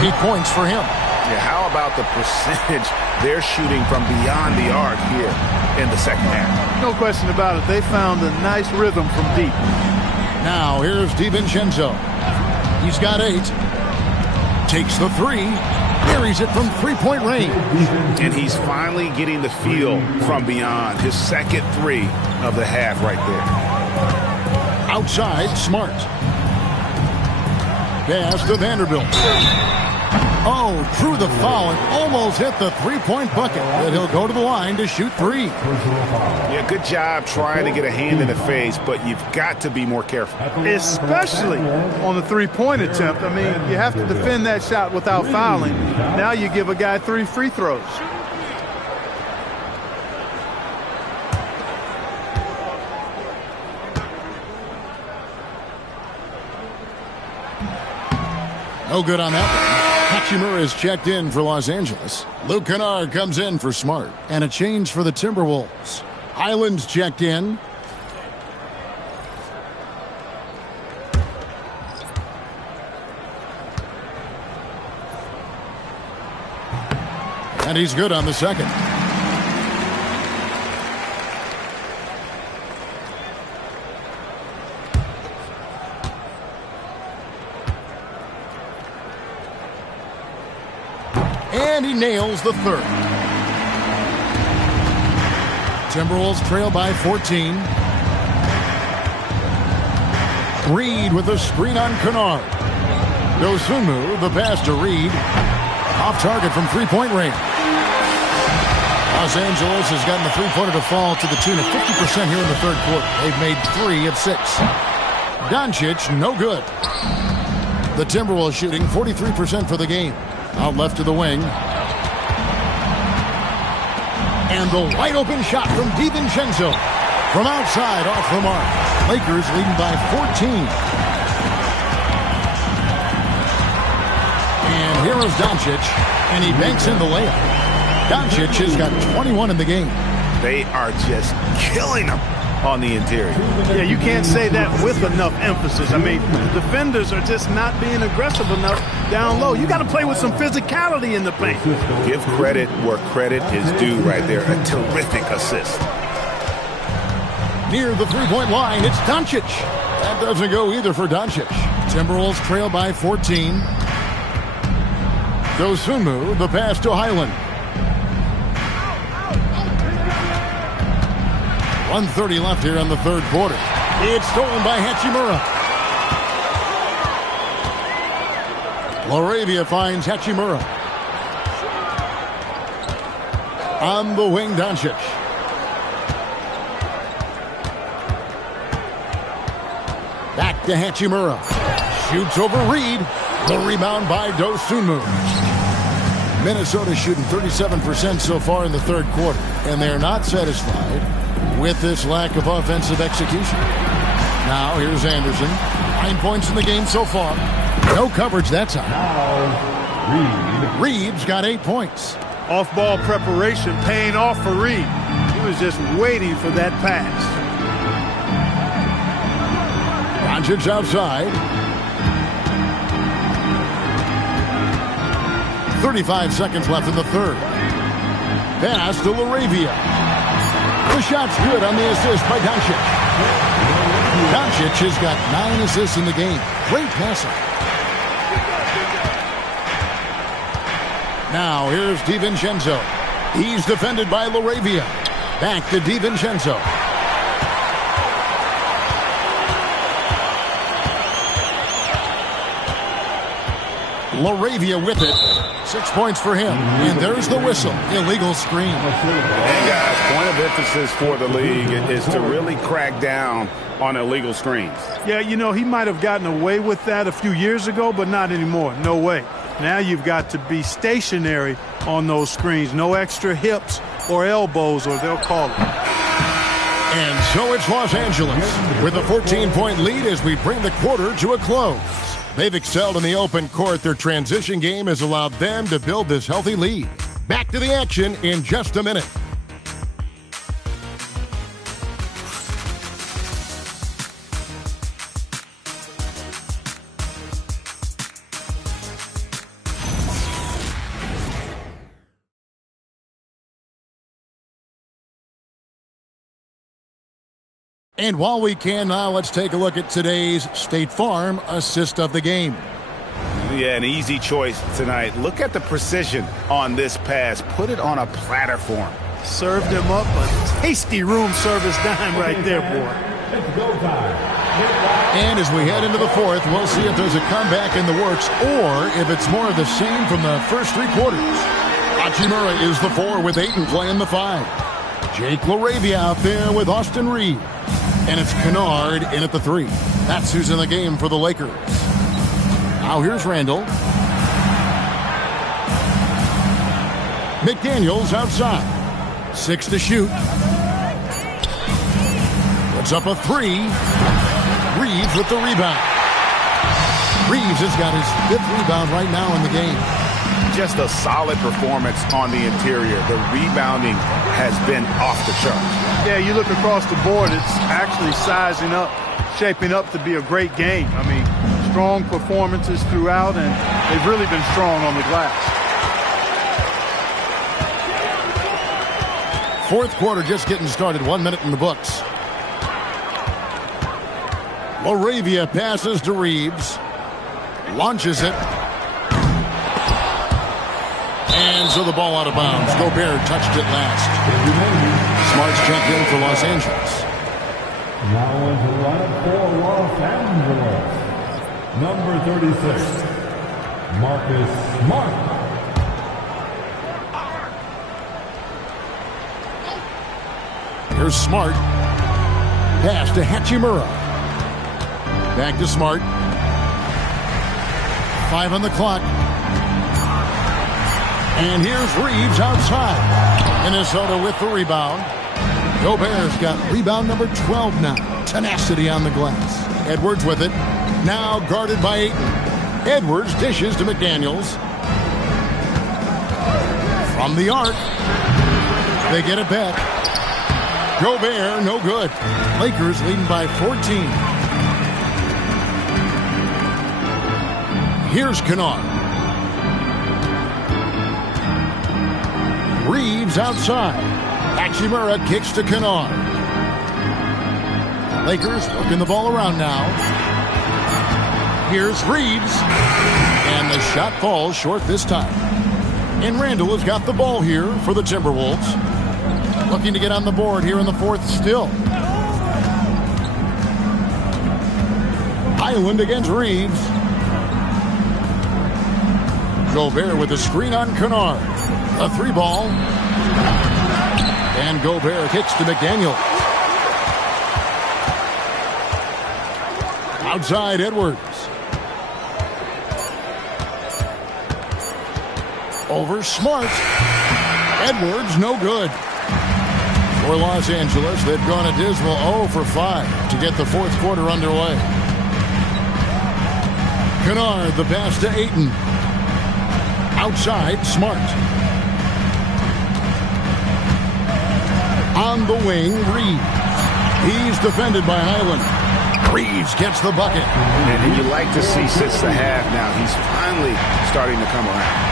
8 points for him. Yeah, how about the percentage they're shooting from beyond the arc here in the second half? No question about it. They found a nice rhythm from deep. Now here's DiVincenzo. He's got 8. Takes the 3. Buries it from three-point range. And he's finally getting the feel from beyond. His second 3 of the half right there. Outside, Smart. Pass to Vanderbilt. Oh, drew the foul and almost hit the three-point bucket. But he'll go to the line to shoot 3. Yeah, good job trying to get a hand in the face, but you've got to be more careful. Especially on the three-point attempt. I mean, you have to defend that shot without fouling. Now you give a guy 3 free throws. No good on that one. Hachimura is checked in for Los Angeles. Luke Kennard comes in for Smart. And a change for the Timberwolves. Highland's checked in. And he's good on the second. And he nails the third. Timberwolves trail by 14. Reed with a screen on Kunad. Dosunmu, the pass to Reed. Off target from three-point range. Los Angeles has gotten the three-pointer to fall to the tune of 50% here in the third quarter. They've made 3 of 6. Doncic, no good. The Timberwolves shooting 43% for the game. Out left to the wing. And the wide open shot from DiVincenzo. From outside, off the mark. Lakers leading by 14. And here is Doncic. And he banks in the layup. Doncic has got 21 in the game. They are just killing them on the interior. Yeah, you can't say that with enough emphasis. I mean, the defenders are just not being aggressive enough down low. You got to play with some physicality in the paint. Give credit where credit is due right there. A terrific assist. Near the three-point line, it's Doncic. That doesn't go either for Doncic. Timberwolves trail by 14. Dosunmu, the pass to Highland. 1:30 left here in the third quarter. It's stolen by Hachimura. Laravia finds Hachimura. On the wing, Doncic. Back to Hachimura. Shoots over Reed. The rebound by Dosunmu. Minnesota shooting 37% so far in the third quarter, and they're not satisfied with this lack of offensive execution. Now here's Anderson. 9 points in the game so far. No coverage that time. Reeves got 8 points. Off-ball preparation paying off for Reed. He was just waiting for that pass. Doncic outside. 35 seconds left in the third. Pass to LaRavia. The shot's good on the assist by Doncic. Doncic has got 9 assists in the game. Great passing. Now here's DiVincenzo. He's defended by LaRavia. Back to DiVincenzo. LaRavia with it. 6 points for him. And there's the whistle. Illegal screen. And guys, point of emphasis for the league is to really crack down on illegal screens. Yeah, you know, he might have gotten away with that a few years ago, but not anymore. No way. Now you've got to be stationary on those screens. No extra hips or elbows, or they'll call it. And so it's Los Angeles with a 14-point lead as we bring the quarter to a close. They've excelled in the open court. Their transition game has allowed them to build this healthy lead. Back to the action in just a minute. And while we can now, let's take a look at today's State Farm assist of the game. Yeah, an easy choice tonight. Look at the precision on this pass. Put it on a platter for him. Served him up a tasty room service dime right there, boy. And as we head into the fourth, we'll see if there's a comeback in the works or if it's more of the same from the first 3 quarters. Hachimura is the 4 with Ayton playing the 5. Jake LaRavia out there with Austin Reed. And it's Kennard in at the 3. That's who's in the game for the Lakers. Now here's Randall. McDaniels outside. 6 to shoot. Puts up a 3. Reeves with the rebound. Reeves has got his 5th rebound right now in the game. Just a solid performance on the interior. The rebounding has been off the charts. Yeah, you look across the board, it's actually sizing up, shaping up to be a great game. I mean, strong performances throughout, and they've really been strong on the glass. Fourth quarter just getting started. 1 minute in the books. LaRavia passes to Reeves. Launches it. And so the ball out of bounds. Gobert touched it last. Smart's checked in for Los Angeles. Now into the lineup for Los Angeles. Number 36, Marcus Smart. Here's Smart. Pass to Hachimura. Back to Smart. 5 on the clock. And here's Reeves outside. Minnesota with the rebound. Gobert's got rebound number 12 now. Tenacity on the glass. Edwards with it. Now guarded by Ayton. Edwards dishes to McDaniels. From the arc. They get it back. Gobert, no good. Lakers leading by 14. Here's Kunad. Reeves outside. Hachimura kicks to Kunad. Lakers working the ball around now. Here's Reeves. And the shot falls short this time. And Randall has got the ball here for the Timberwolves. Looking to get on the board here in the fourth still. Highland against Reeves. Gobert with a screen on Kunad. A 3-ball. And Gobert kicks to McDaniel. Outside Edwards. over Smart. Edwards, no good. For Los Angeles, they've gone a dismal 0 for 5 to get the fourth quarter underway. Kunad, the pass to Ayton. Outside, Smart. On the wing, Reed. He's defended by Highland. Reeves gets the bucket. And you like to see since the half now, he's finally starting to come around.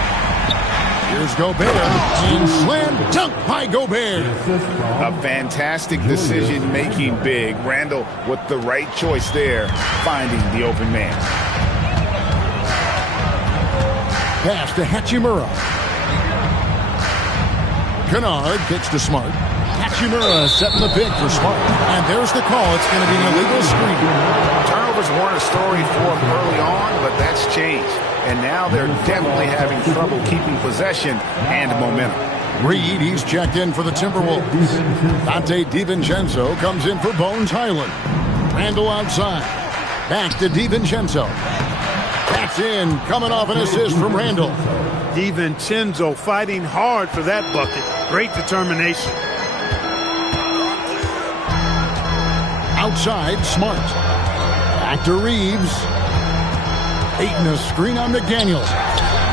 Here's Gobert, and slam dunk by Gobert. A fantastic decision-making big. Randall with the right choice there, finding the open man. Pass to Hachimura. Kunad kicks to Smart. Hachimura setting the pick for Smart. And there's the call. It's going to be an illegal screen. Turnovers weren't a story for him early on, but that's changed. And now they're definitely having trouble keeping possession and momentum. Reed, he's checked in for the Timberwolves. Dante DiVincenzo comes in for Bones Highland. Randall outside. Back to DiVincenzo. That's in, coming off an assist from Randall. DiVincenzo fighting hard for that bucket. Great determination. Outside, Smart. Back to Reeves. Ayton a screen on McDaniels.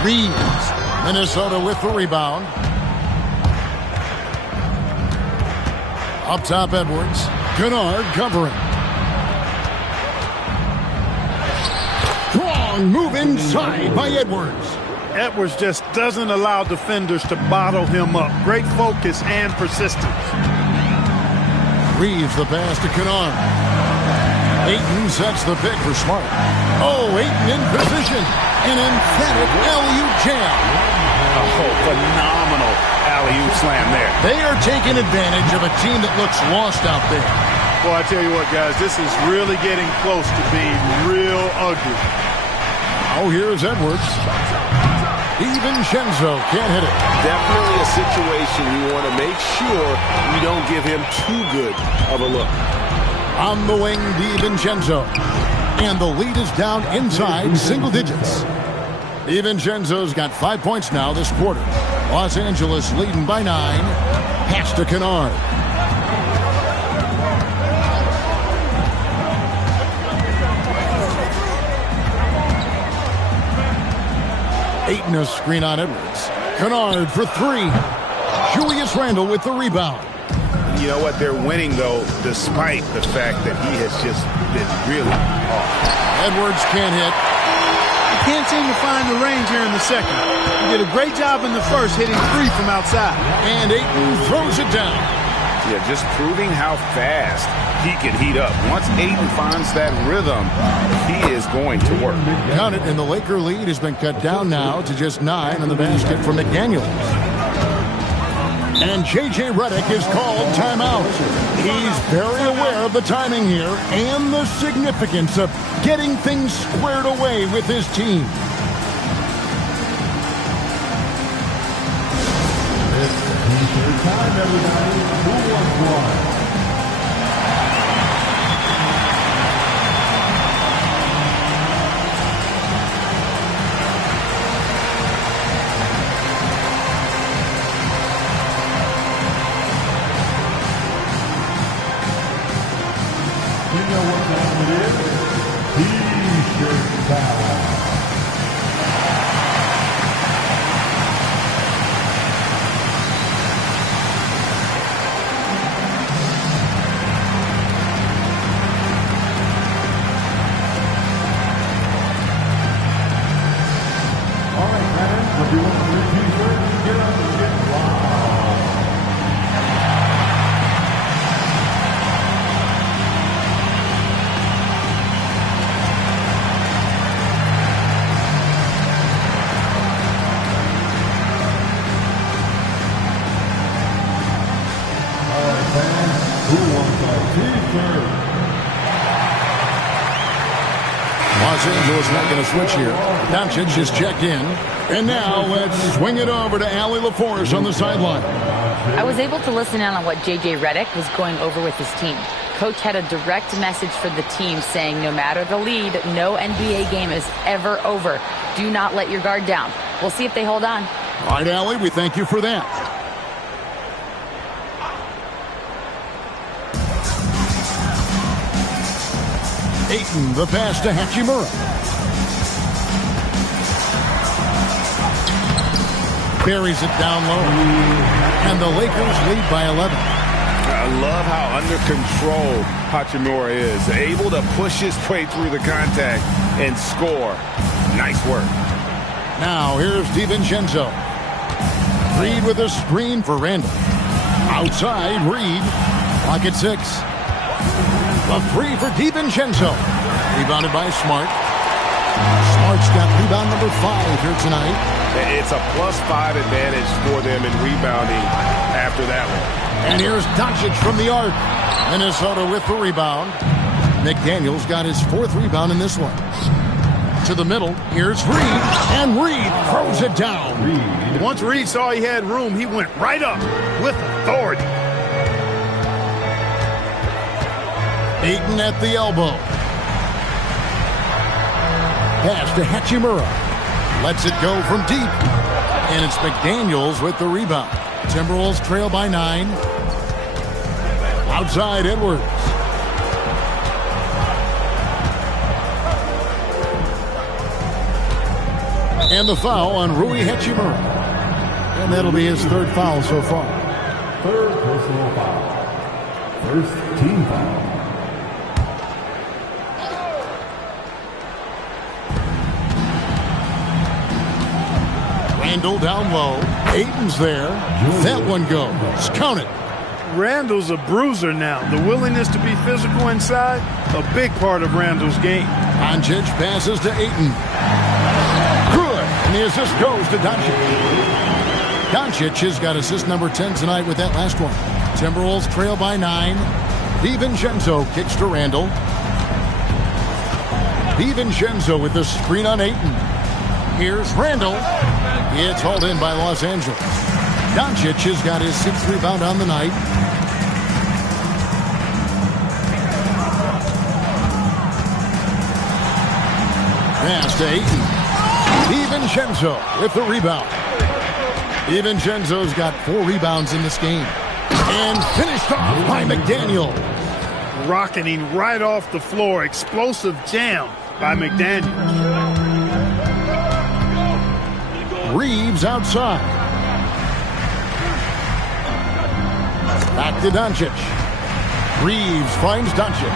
Reeves. Minnesota with the rebound. Up top, Edwards. Kunad covering. Strong move inside by Edwards. Edwards just doesn't allow defenders to bottle him up. Great focus and persistence. Reeves the pass to Kunad. Ayton sets the pick for Smart. Oh, Ayton in position. An emphatic alley-oop jam. Oh, phenomenal alley-oop slam there. They are taking advantage of a team that looks lost out there. Well, I tell you what, guys, this is really getting close to being real ugly. Oh, here's Edwards. DiVincenzo can't hit it. Definitely a situation you want to make sure you don't give him too good of a look. On the wing, DiVincenzo. And the lead is down inside single digits. DiVincenzo's got 5 points now this quarter. Los Angeles leading by 9. Pass to Kunad. Ayton a screen on Edwards. Kunad for 3. Julius Randle with the rebound. You know what? They're winning, though, despite the fact that he has just been really off. Edwards can't hit. He can't seem to find the range here in the second. He did a great job in the first, hitting 3 from outside. And Ayton throws it down. Yeah, just proving how fast he can heat up. Once Ayton finds that rhythm, he is going to work. Count it, and the Laker lead has been cut down now to just 9 on the basket from McDaniels. And J.J. Redick is called timeout. He's very aware of the timing here and the significance of getting things squared away with his team. It's time, everybody. Who wants one? You know what time it is? T-shirt time. All right, fans, if you want a new T-shirt, get up and get wild. Who wants a T-shirt? Los Angeles making a switch here. Doncic has checked in. And now let's swing it over to Allie LaForce on the sideline. I was able to listen in on what J.J. Redick was going over with his team. Coach had a direct message for the team saying no matter the lead, no NBA game is ever over. Do not let your guard down. We'll see if they hold on. All right, Allie, we thank you for that. Ayton, the pass to Hachimura. Buries it down low. And the Lakers lead by 11. I love how under control Hachimura is. Able to push his way through the contact and score. Nice work. Now here's DiVincenzo. Reed with a screen for Randall. Outside, Reed. Clock at 6. A three for DiVincenzo. Rebounded by Smart. Smart's got rebound number 5 here tonight. It's a +5 advantage for them in rebounding after that one. And here's Doncic from the arc. Minnesota with the rebound. McDaniel's got his 4th rebound in this one. To the middle, here's Reed, and Reed throws it down. Once Reed saw he had room, he went right up with authority. Ayton at the elbow. Pass to Hachimura. Lets it go from deep. And it's McDaniels with the rebound. Timberwolves trail by 9. Outside, Edwards. And the foul on Rui Hachimura. And that'll be his 3rd foul so far. 3rd personal foul. 1st team foul. Randall down low. Ayton's there. That one goes. Count it. Randall's a bruiser now. The willingness to be physical inside, a big part of Randall's game. Doncic passes to Ayton. Good. And the assist goes to Doncic. Doncic has got assist number 10 tonight with that last one. Timberwolves trail by 9. DiVincenzo kicks to Randall. DiVincenzo with the screen on Ayton. Here's Randall. It's hauled in by Los Angeles. Doncic has got his 6th rebound on the night. Pass to Ayton. DiVincenzo with the rebound. DiVincenzo's got 4 rebounds in this game. And finished off by McDaniel. Rocketing right off the floor. Explosive jam by McDaniel. Reeves outside. Back to Doncic. Reeves finds Doncic.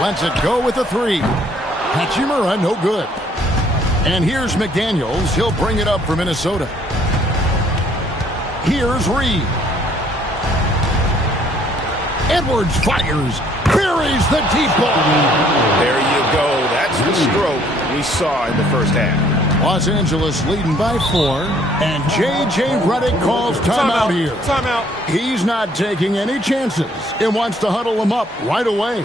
Lets it go with a 3. Hachimura, no good. And here's McDaniels. He'll bring it up for Minnesota. Here's Reed. Edwards fires. Buries the deep ball. There you go. That's the stroke we saw in the first half. Los Angeles leading by 4. And J.J. Redick calls timeout here. Timeout. He's not taking any chances and wants to huddle them up right away.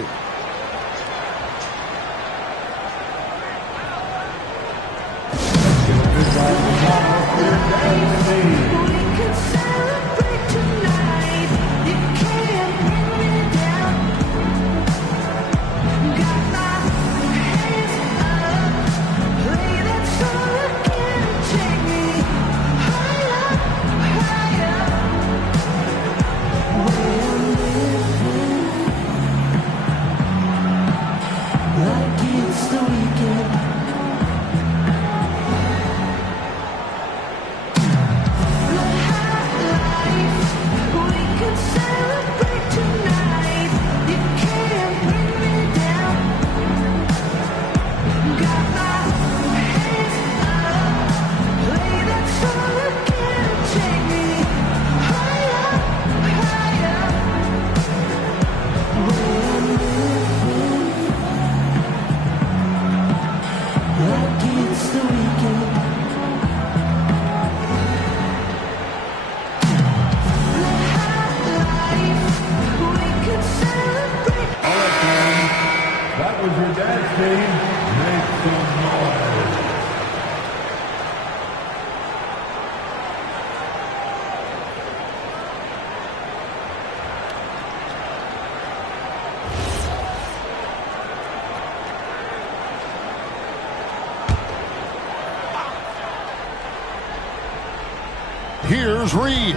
Here's Reeves.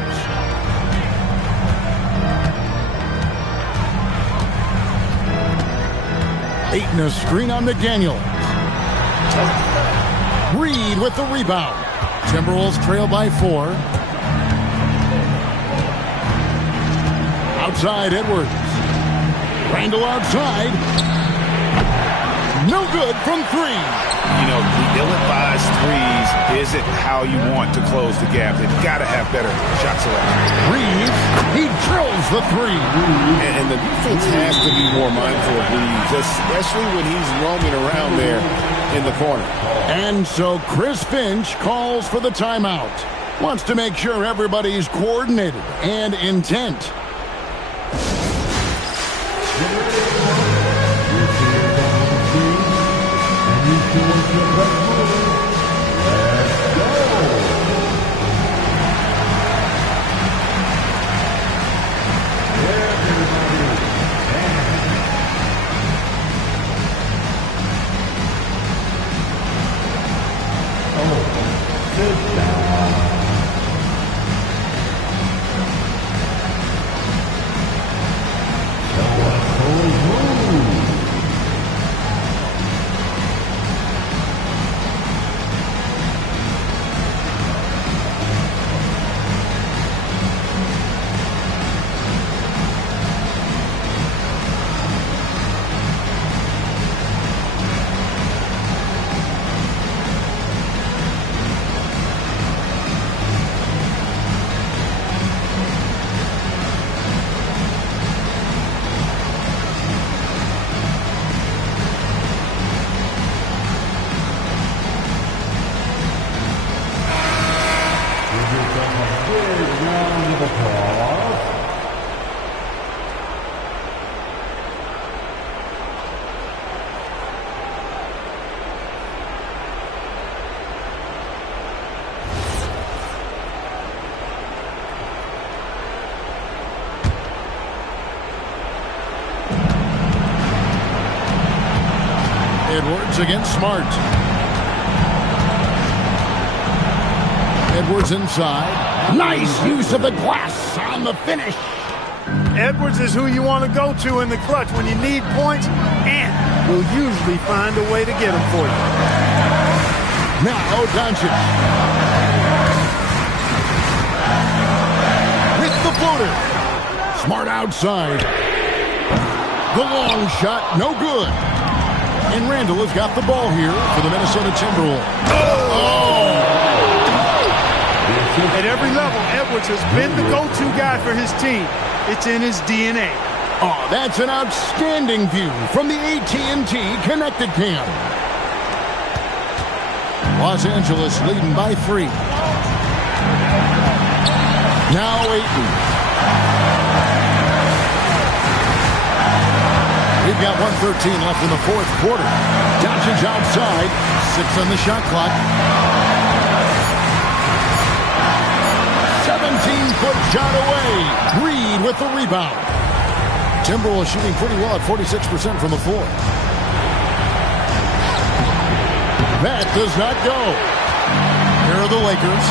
Aiton a screen on McDaniel. Reed with the rebound. Timberwolves trail by 4. Outside Edwards. Randall outside. No good from 3. You know, the ill-advised threes isn't how you want to close the gap. They've got to have better shot selection. Reeves, he drills the 3. And the defense has to be more mindful of Reeves, especially when he's roaming around there in the corner. And so Chris Finch calls for the timeout. Wants to make sure everybody's coordinated and intent. Edwards against Smart. Edwards inside. Nice use of the glass on the finish. Edwards is who you want to go to in the clutch when you need points, and will usually find a way to get them for you. Now Doncic. With the floater. Smart outside. The long shot, no good. And Randall has got the ball here for the Minnesota Timberwolves. Oh! At every level, Edwards has been the go-to guy for his team. It's in his DNA. Oh, that's an outstanding view from the AT&T Connected Cam. Los Angeles leading by 3. Now Aiton. We've got 1:13 left in the 4th quarter. Doncic outside. 6 on the shot clock. 17-foot shot away. Reed with the rebound. Timberwolves shooting pretty well at 46% from the floor. That does not go. Here are the Lakers.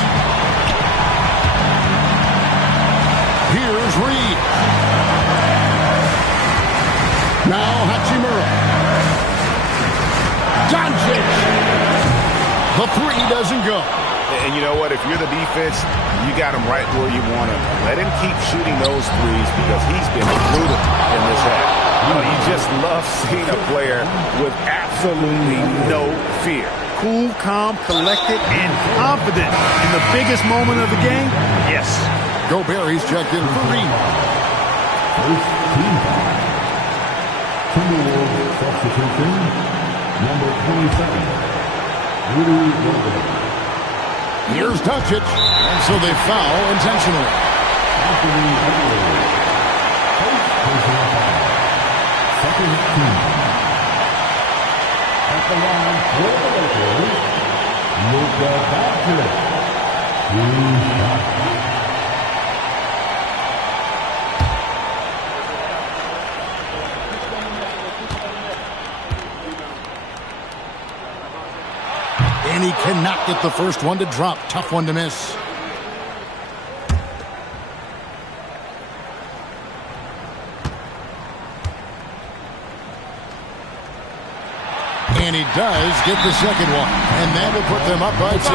Here's Reed. Now Hachimura. Doncic. The 3 doesn't go. And you know what? If you're the defense, you got him right where you want him. Let him keep shooting those threes because he's been brutal in this half. You know, you just love seeing a player with absolutely no fear. Cool, calm, collected, and confident in the biggest moment of the game. Yes. Gobert, he's checked in for Reed. Timberwolves substitution, number 27, Rudy Gobert. Here's Doncic, and so they foul intentionally. Anthony Edwards. Personal foul. Second team. At the line for the Lakers, Luka Doncic. 2 shots. And he cannot get the first one to drop. Tough one to miss. And he does get the second one. And that will put them up by 2.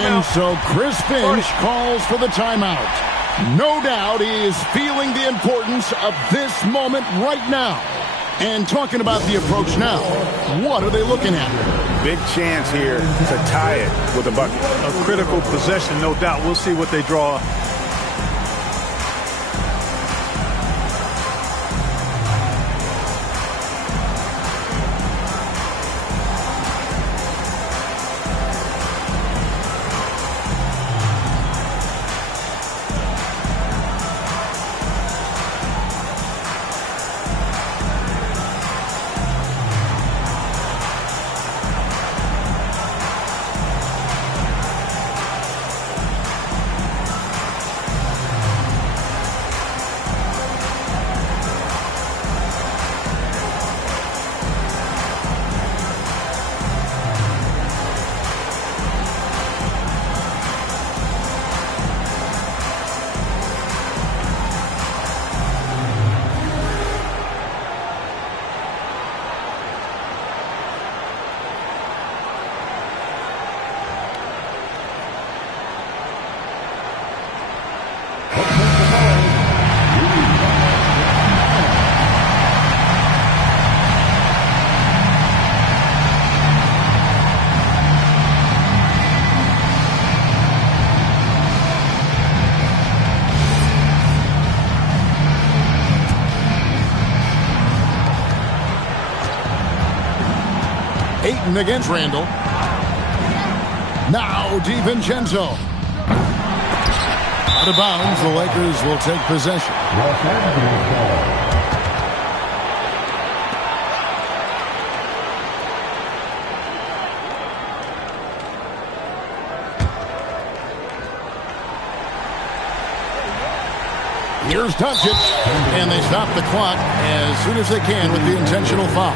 And so Chris Finch calls for the timeout. No doubt he is feeling the importance of this moment right now. And talking about the approach now, what are they looking at? Big chance here to tie it with a bucket. A critical possession, no doubt. We'll see what they draw up. Ayton against Randall. Now DiVincenzo. Out of bounds, the Lakers will take possession. Here's Doncic, and they stop the clock as soon as they can with the intentional foul.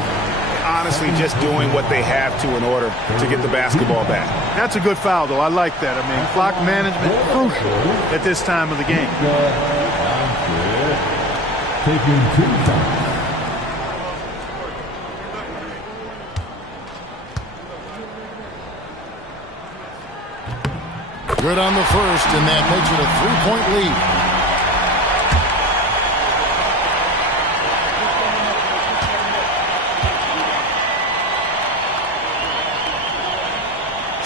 Honestly, just doing what they have to in order to get the basketball back. That's a good foul, though. I like that. I mean, clock management crucial at this time of the game. Taking 2 shots. Good on the first, and that makes it a 3-point lead.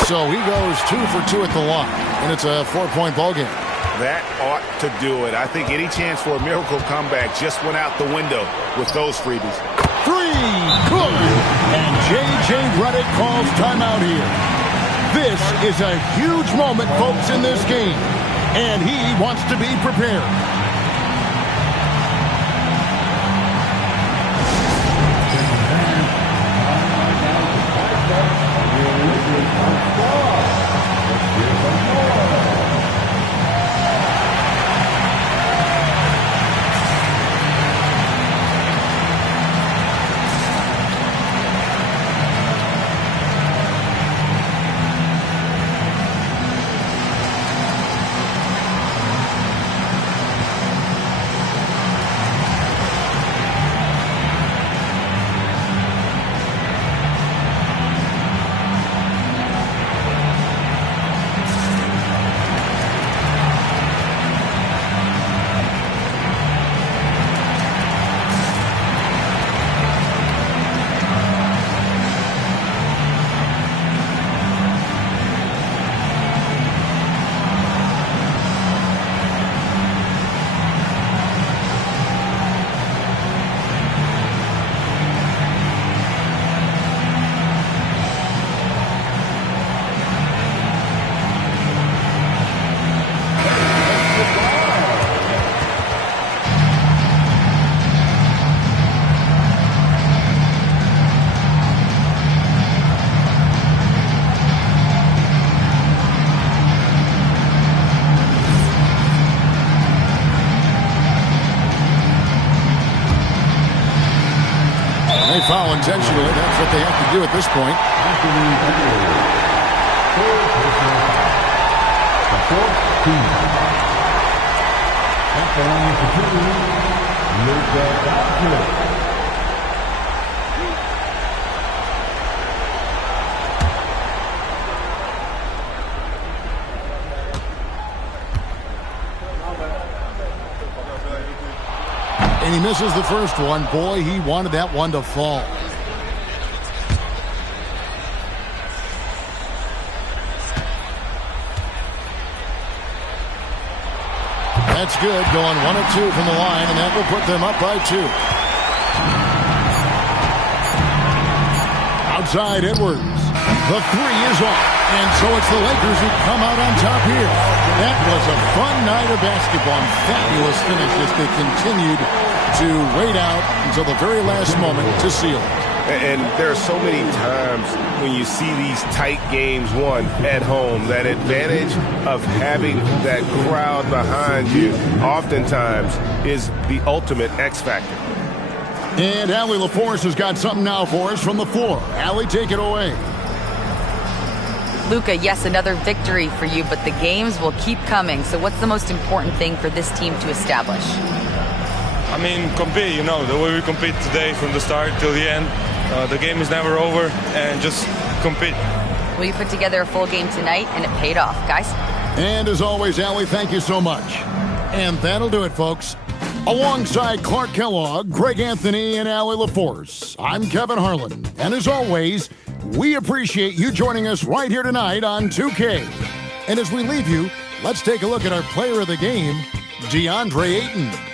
So he goes 2 for 2 at the line, and it's a 4-point ball game. That ought to do it. I think any chance for a miracle comeback just went out the window with those freebies. 3, good. And J.J. Redick calls timeout here. This is a huge moment, folks, in this game, and he wants to be prepared. Foul intentionally. That's what they have to do at this point. And he misses the first one. Boy, he wanted that one to fall. That's good, going 1 of 2 from the line, and that will put them up by 2. Outside Edwards. The three is off. And so it's the Lakers who come out on top here. That was a fun night of basketball and fabulous finish as they continued to wait out until the very last moment to seal it. And there are so many times when you see these tight games won at home, that advantage of having that crowd behind you oftentimes is the ultimate X factor. And Allie LaForce has got something now for us from the floor. Allie, take it away. Luka, yes, another victory for you, but the games will keep coming. So what's the most important thing for this team to establish? I mean, compete, the way we compete today from the start till the end. The game is never over, and just compete. Well, you put together a full game tonight, and it paid off, guys. And as always, Allie, thank you so much. And that'll do it, folks. Alongside Clark Kellogg, Greg Anthony, and Allie LaForce, I'm Kevin Harlan. And as always, we appreciate you joining us right here tonight on 2K. And as we leave you, let's take a look at our player of the game, DeAndre Ayton.